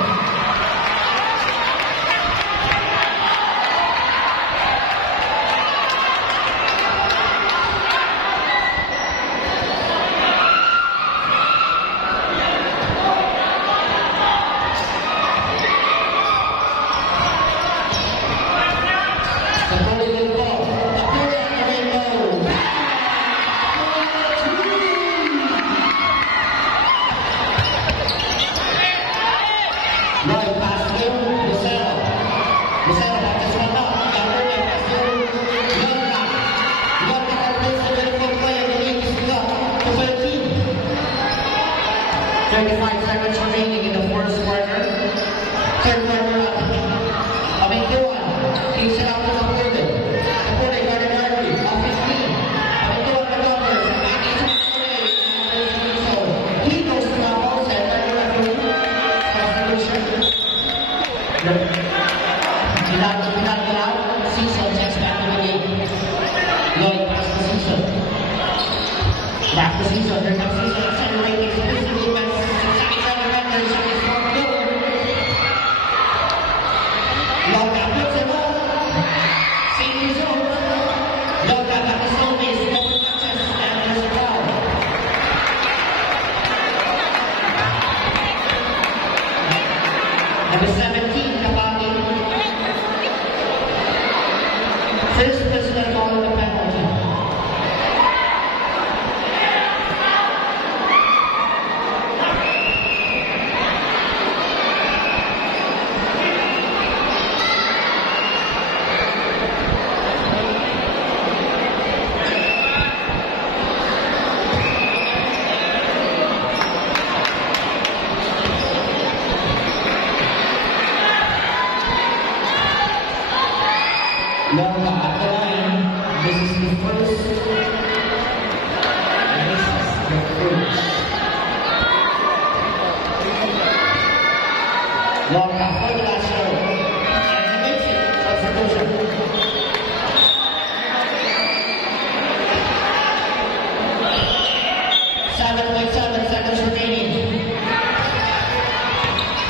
Number 17, Kapati. First personal foul in the penalty. Leona at the line. This is the first. And this is the first. Leona for the last show. And he makes it. Substitution. Seconds remaining.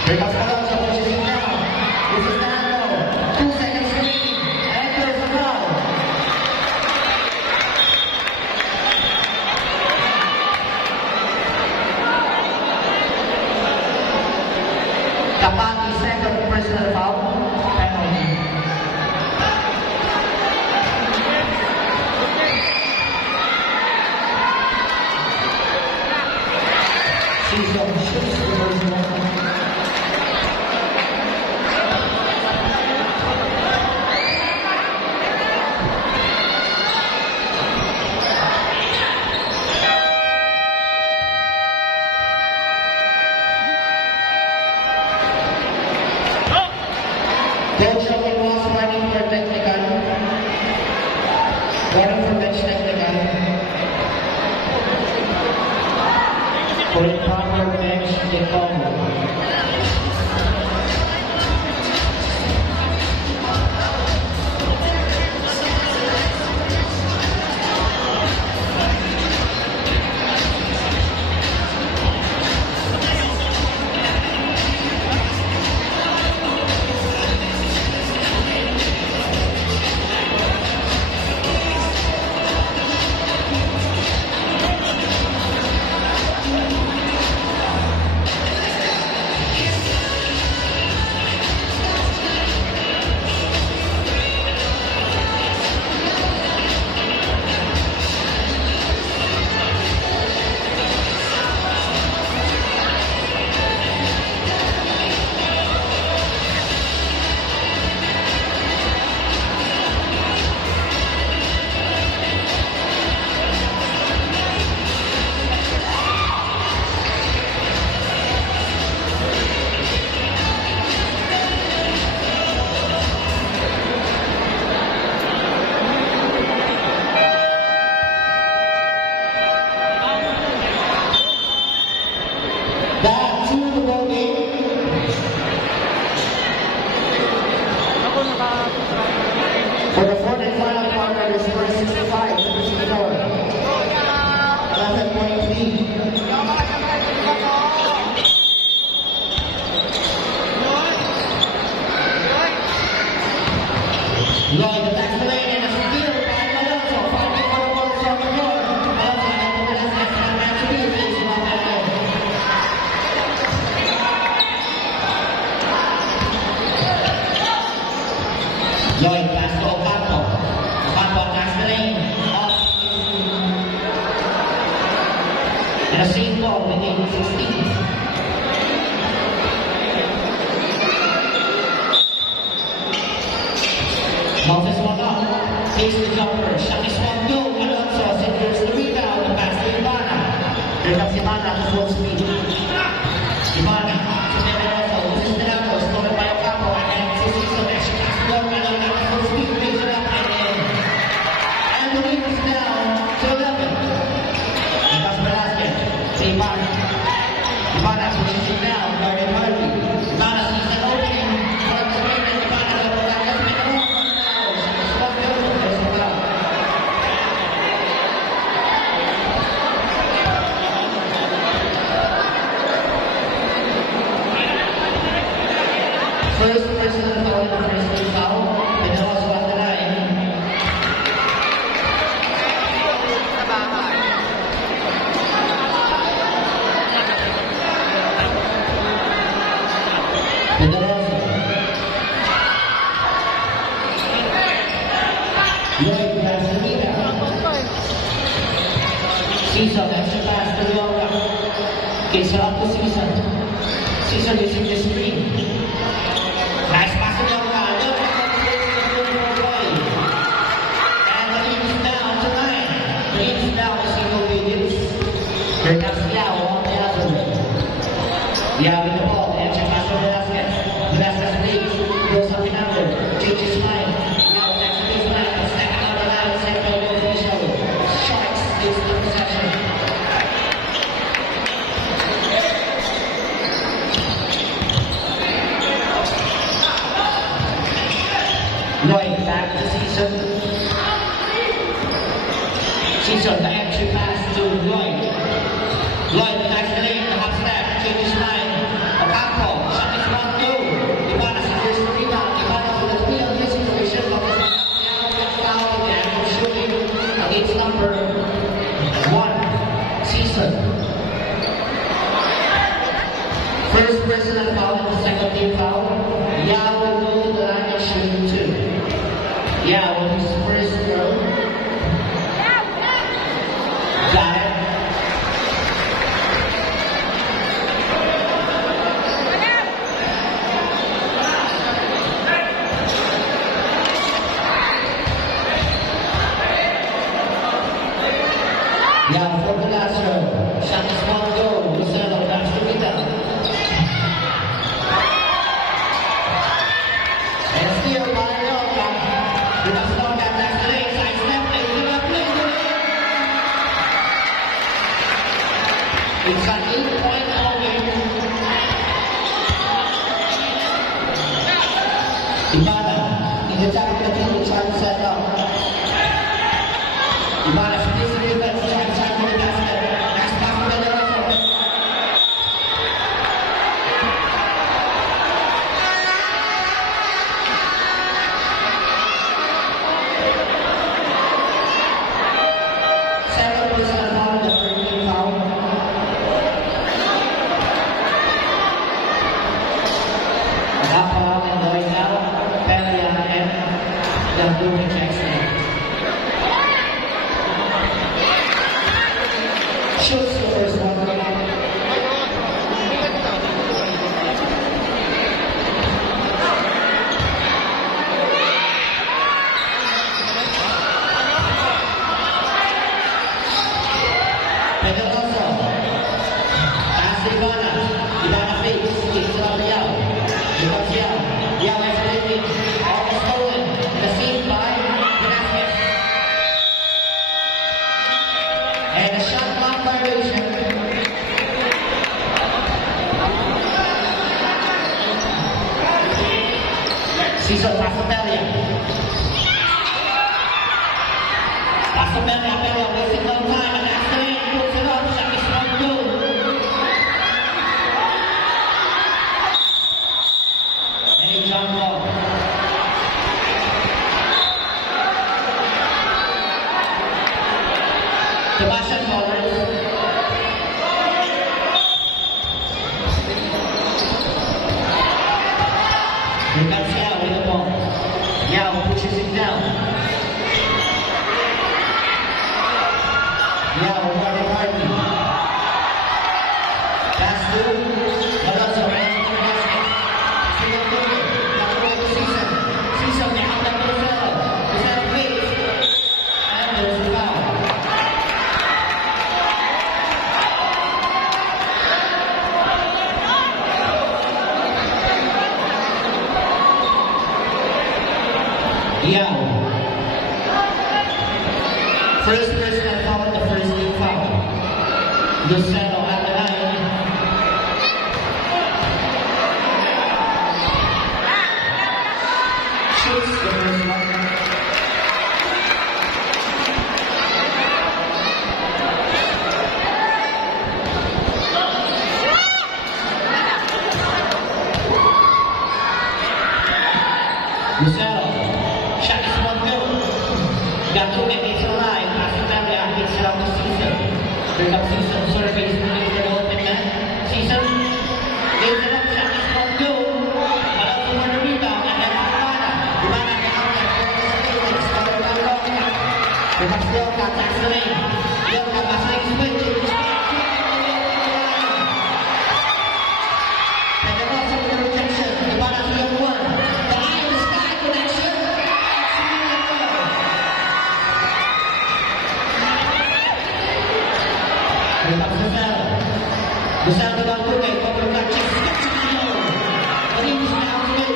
Here comes Alonso, which is now. This is Nando. 2 seconds remaining. And there's a foul. Kapati, second personal foul. Penalty. Season shoots the personal. Coach Robin was running for technical. Running for bench technical. For improper bench combo. guard is number 65, number 64. 11-point lead. Lloyd attacks the lane and a steal by Alonso. Fighting for the ball from the floor. Alonso and the last next time back to be facing off that goal. Lloyd pass to Ocampo. Ocampo attacks the lane. Off. And a safe ball with 8-16. Moses one up, takes the jumper, shot is one go, Alonso secures the rebound, the pass to Ivana. Here comes Ivana to full speed. Ivana, to Alonso, loses the elbow, stolen by Ocampo, and then Ciciso, and she passes the ball, Alonso to full speed, brings it up, and in. And the lead is down to 11. Here comes Velasquez, to Ivana. Ivana pushes it down, guarded Harvey. Ivana sees an opening, runs away, and Ivana double back, let's make it over. First personal foul in the first team foul, and then also at the line. And then also. Lloyd grabs the rebound. Season, extra pass to Leonga. Gives it up to Season. Season using the screen. Nice pass to Leonga. And the lead is down to 9. The lead is down to single digits. Here comes Yao on the other way. Yao with the ball. And check pass to Velasquez. Velasquez leads. Goes up in under. Changes mind. Yao next to his line. Second on the line. Second goal official. Sharks takes the possession. Lloyd back to Season. Season, the entry pass to Lloyd. Lloyd attacks the lane, the hop step, changes line. Ocampo, shot is one go. Ivana secures the rebound. Ivana with a 3 on this situation. Now gets down again for shooting against number 1. Season. First personal foul and the second team foul. Yao will go to the line and shoot 2. Yeah, on his first go. Got it. Yeah, for the last row. Shot is one go. Lucero grabs the rebound. And steal by Leonga. Because Leonga attacks the lane, side step, plays it up, plays it in. It's an 8-point ball game. Ivana, in the top of the team, trying to set up. Ivana splits the defense, trying to set up the basket. Next pass to Alonso. Second personal foul, the third team foul. Ocampo and Lloyd now. Pelia and the blue Jackson. Shoots the first one. Pedroso. Pass to Ivana. Ivana fakes. Kicks it out to Yao. Here comes Yao. Yao isolated. Almost stolen. The save by Velasquez. And a shot clock violation. Season pass to Pelia. Pasumela, pero wasting no time. And after it, puts it up. Shot is one goal. And he jumped off. Sebastian Muller. Here comes Yao with the ball. Yao pushes it down. Yao running hardly. Pass to Alonso. Right into the basket. Single player. Back away to Season. Season behind the Brazil. Brazil waits. And there's the foul. Yao. First personal foul, the first team foul. Lucero at the line. Shoots the first one. Lucero. Shot is one goal. Gato hits a line. Passing back there. Hits it out to Season. Here comes Season. Surveys the middle of the open man. Season. Gives it up. Shot is one goal. Malak for the rebound. And then Ivana. Ivana down there. It's covered by Roca. Here comes Roca. Attacks the lane. Roca passing switch. And then also with the rejection. Ivana 3-on-1. The eye of the sky connection. Here comes Lucero. Lucero to Valtuque. Cover the catch. Skips it down. Marines now to go.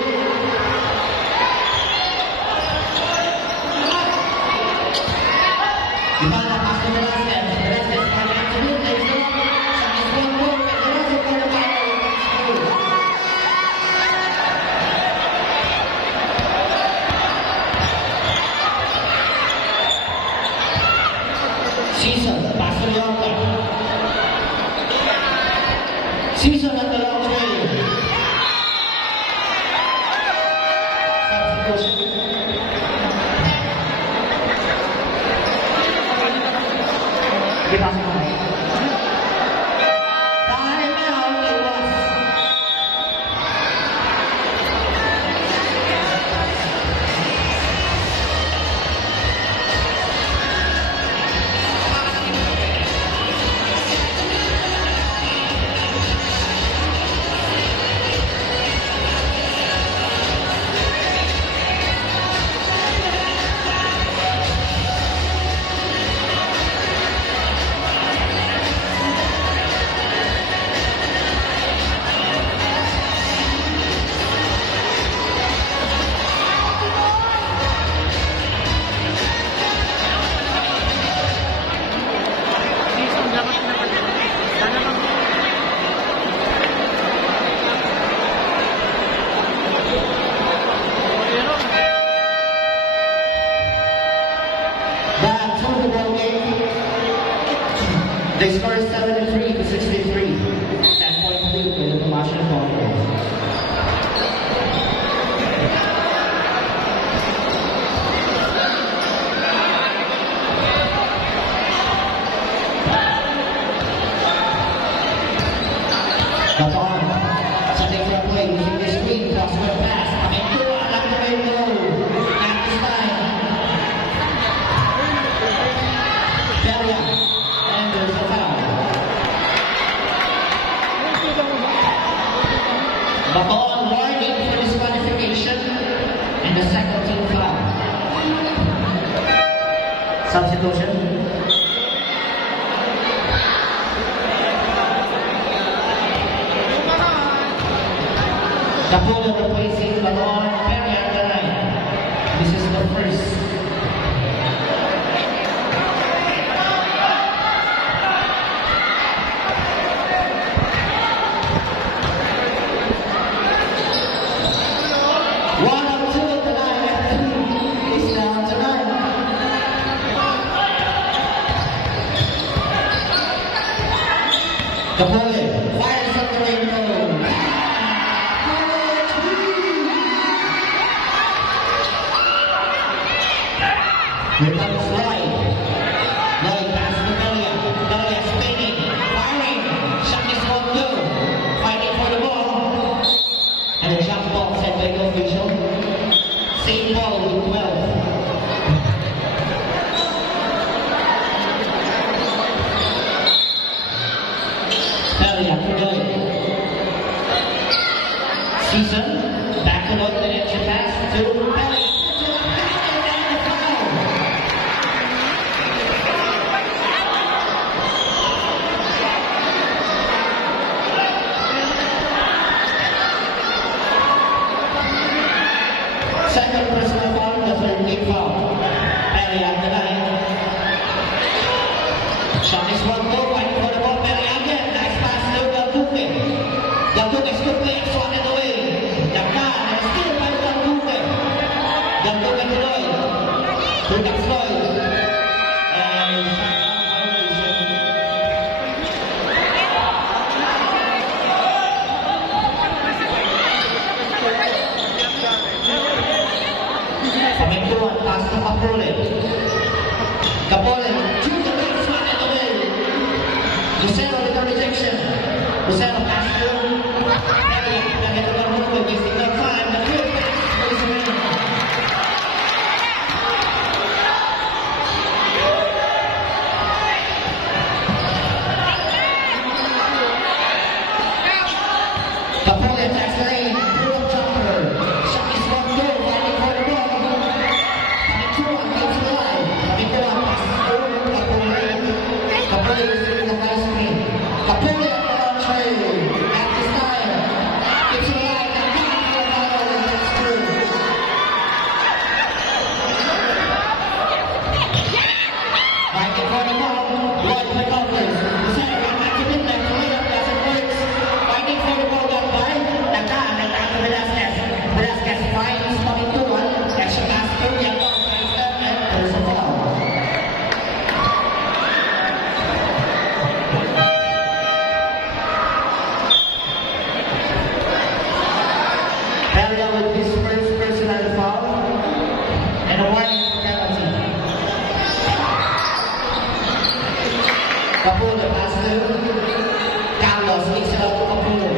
Ivana pass to Velasquez. Velasquez find out to win. Takes it up. Shot is one goal. And then also for the foul. Season, pass to Leonta. Season at the long trail. Substitution. Give us time. Time out it was. They scored 73 to 63. 10-point lead for the National Conference. Gabon, setting for a play using the screen, crossword pass. Aventura, along the way low. At this time. Belia. And there's a foul. Baton warning for disqualification and the second team foul. Substitution. Capolo replacing Baton Perry at the line. This is the first. One or two at the line, and is down to none. Kapole, fires up the rainbow. Here comes Lloyd. Lloyd passes to Belia. Belia spinning, firing. Shot is 1-2. Fighting for the ball. And a jump ball set by the official. St. Paul with 12. Belia to Lloyd. Season. Back to Lloyd. The extra pass to Belia. Second personal foul, the third team foul. Perry at the line. Shot is 1-2, fighting for the ball. Perry again. Nice pass to Galduque. Galduque scooping, swatted away. Dakar, and still by Galduque. Galduque to Lloyd. Here comes Lloyd. And Pamentuan, pass to Kapole. Kapole, to the base, swatted away. Lucero with a rejection. Lucero pass to Perry. Ahead of Galduque, wasting no time. The field pass goes in. Kapole attacks the lane. Through jumper. Shot is 1-2, fighting for the ball. Pamentuan goes to the line. Pamentuan passes through Kapole. Kapole receiving the high screen. Kapole at the launch at this time. Gets to the line. The pass for the foul and gets through. Fighting for the ball. Lloyd recovers. Lucero got back to midnight. Lloyd doesn't work. Fighting for the ball got by. Dakar and out to Velasquez. Velasquez finds Pamentuan. Extra pass to Yellow. And there's a foul. Belia with his first personal foul and a warning for penalty. Kapole pass to Carlos, kicks it out to Kapole.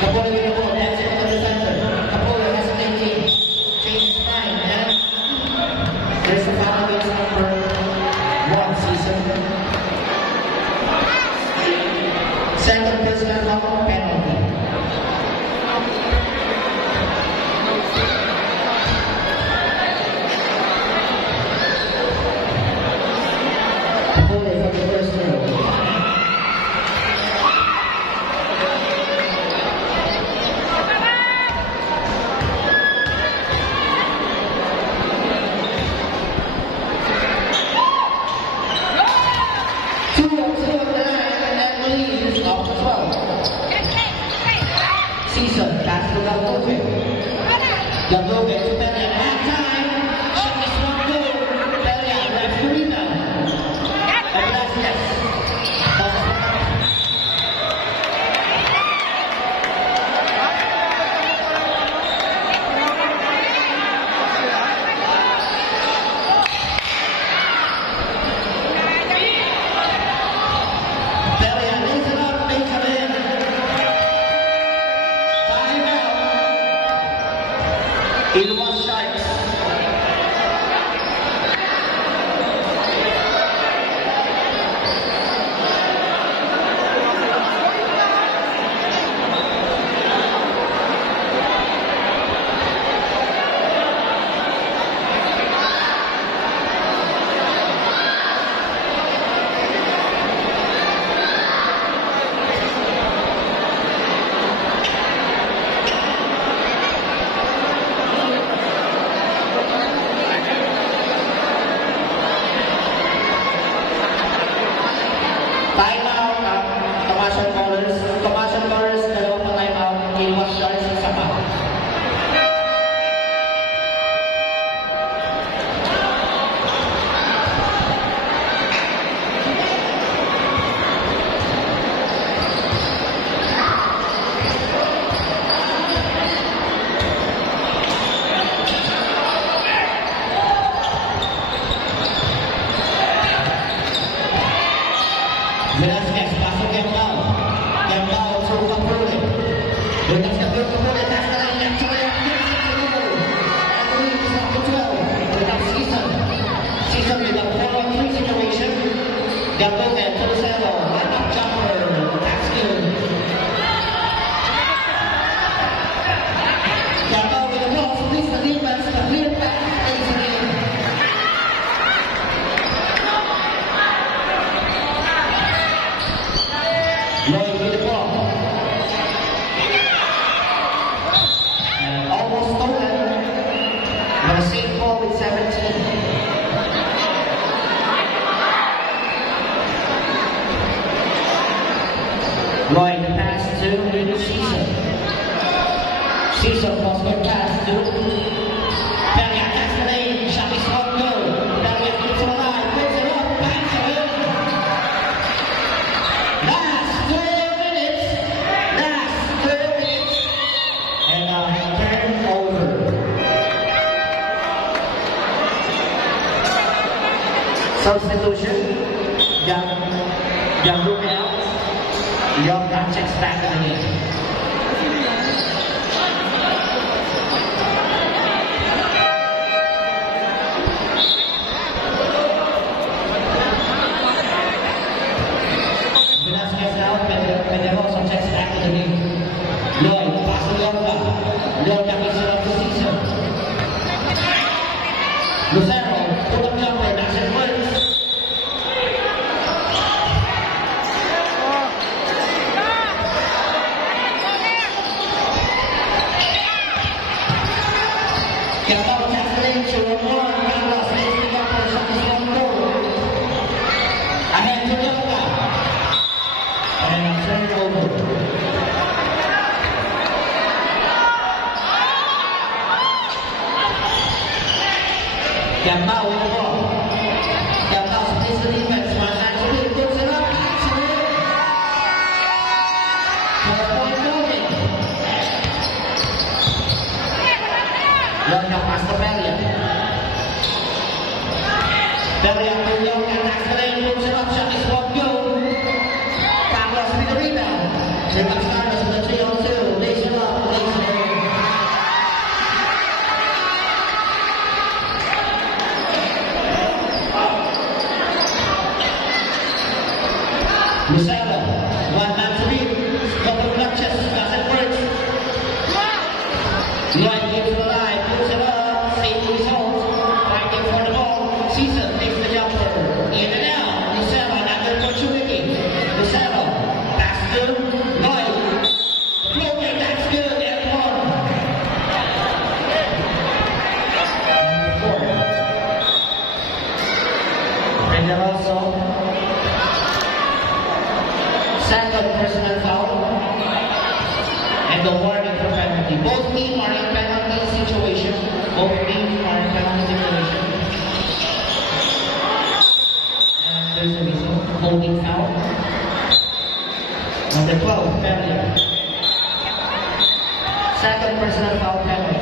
Kapole with the ball, that's it to the center. Kapole hesitating, changes mind, and there's a foul against number 1 season. Second personal foul, penalty. Kapole for the first row. Two up to 9 and leads up to 12. Season pass to Galduque. Galduque to Belia. Halftime. Shot is 1-2. Belia grabs the rebound. Velasquez. Belia lays it up, makes it in. Timeout. It was Sharks. Season Oscar pass to Pelia attacks the lane. Shot is on goal. Pelia keeps it alive. Puts it up. Banks it in. Last 12 minutes. Last 12 minutes. And a turnover. Substitution. Young Luke out. Young got checks back in the game. Velasquez out. Pedrosa checks back in the game. Lloyd, pass to Yorka. Yorka makes it up to Season. Lucero, pull up jumper, doesn't work. Cabal Castellin to Ramon. Carlos makes the jumper, shot is on goal. Ahead to Yorka. And a turnover. Cabal with the ball. Cabal splits the defense. One hand to it. Puts it up. Hits it in. 12-point goalie. Yorka pass to Pelia. Pelia to Yorka. Attacks the lane. Puts it up. Shot is on goal. Carlos with the rebound. Here comes Carlos with the 3-on-2. Lays it up. Lays it in. Lucero, one man to beat. Couple of clutches, doesn't work. Lloyd keeps it alive, puts it up, safe result. Fighting for the ball. Season takes the jumper. In and out. Lucero, another opportunity. Lucero, pass to Lloyd. Floating, that's good. And one. Four. Pedrosa. Second personal foul and the warning for penalty. Both teams are in penalty situation. Both teams are in penalty situation. And there's a whistle. Holding foul. Number 12, Pelia. Second personal foul penalty.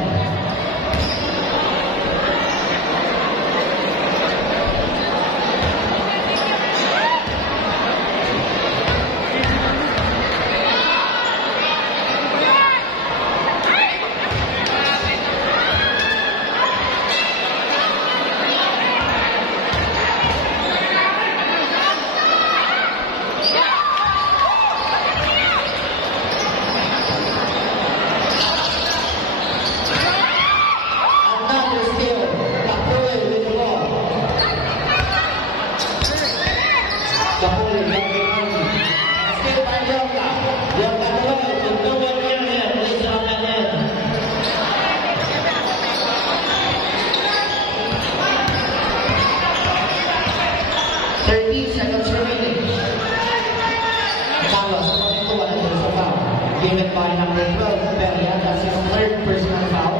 Given by number 12, Pelia. That's his third personal foul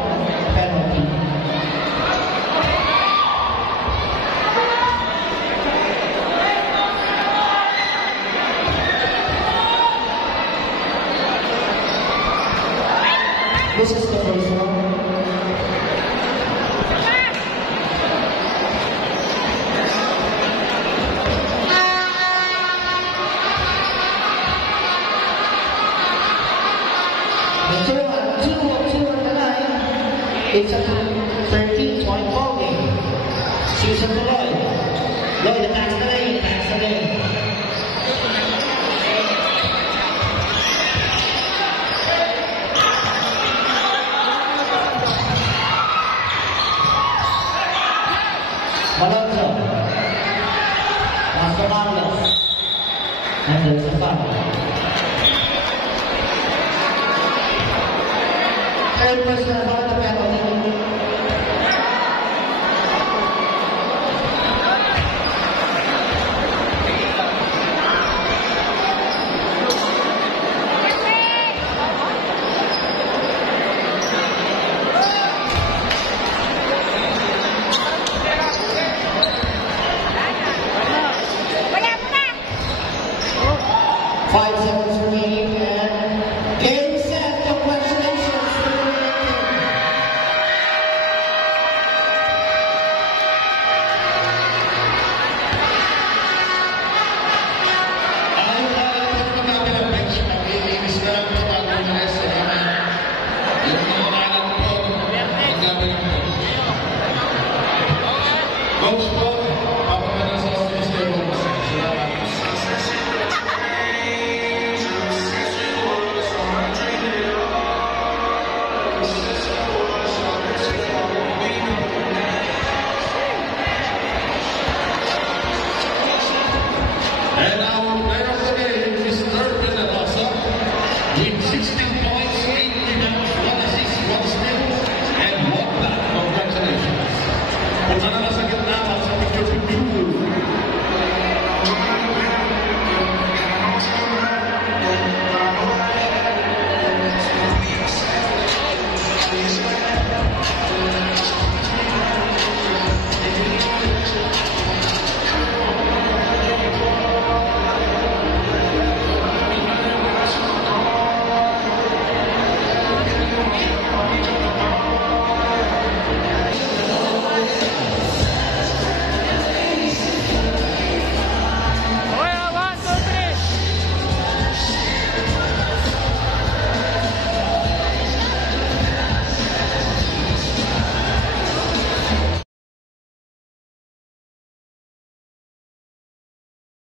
penalty. This is the first one. It's a 13-point ball game. Season to Lloyd. Lloyd attacks the lane, attacks the lane. Malonzo. Pass to Marlos. And there's a foul. Third personal foul.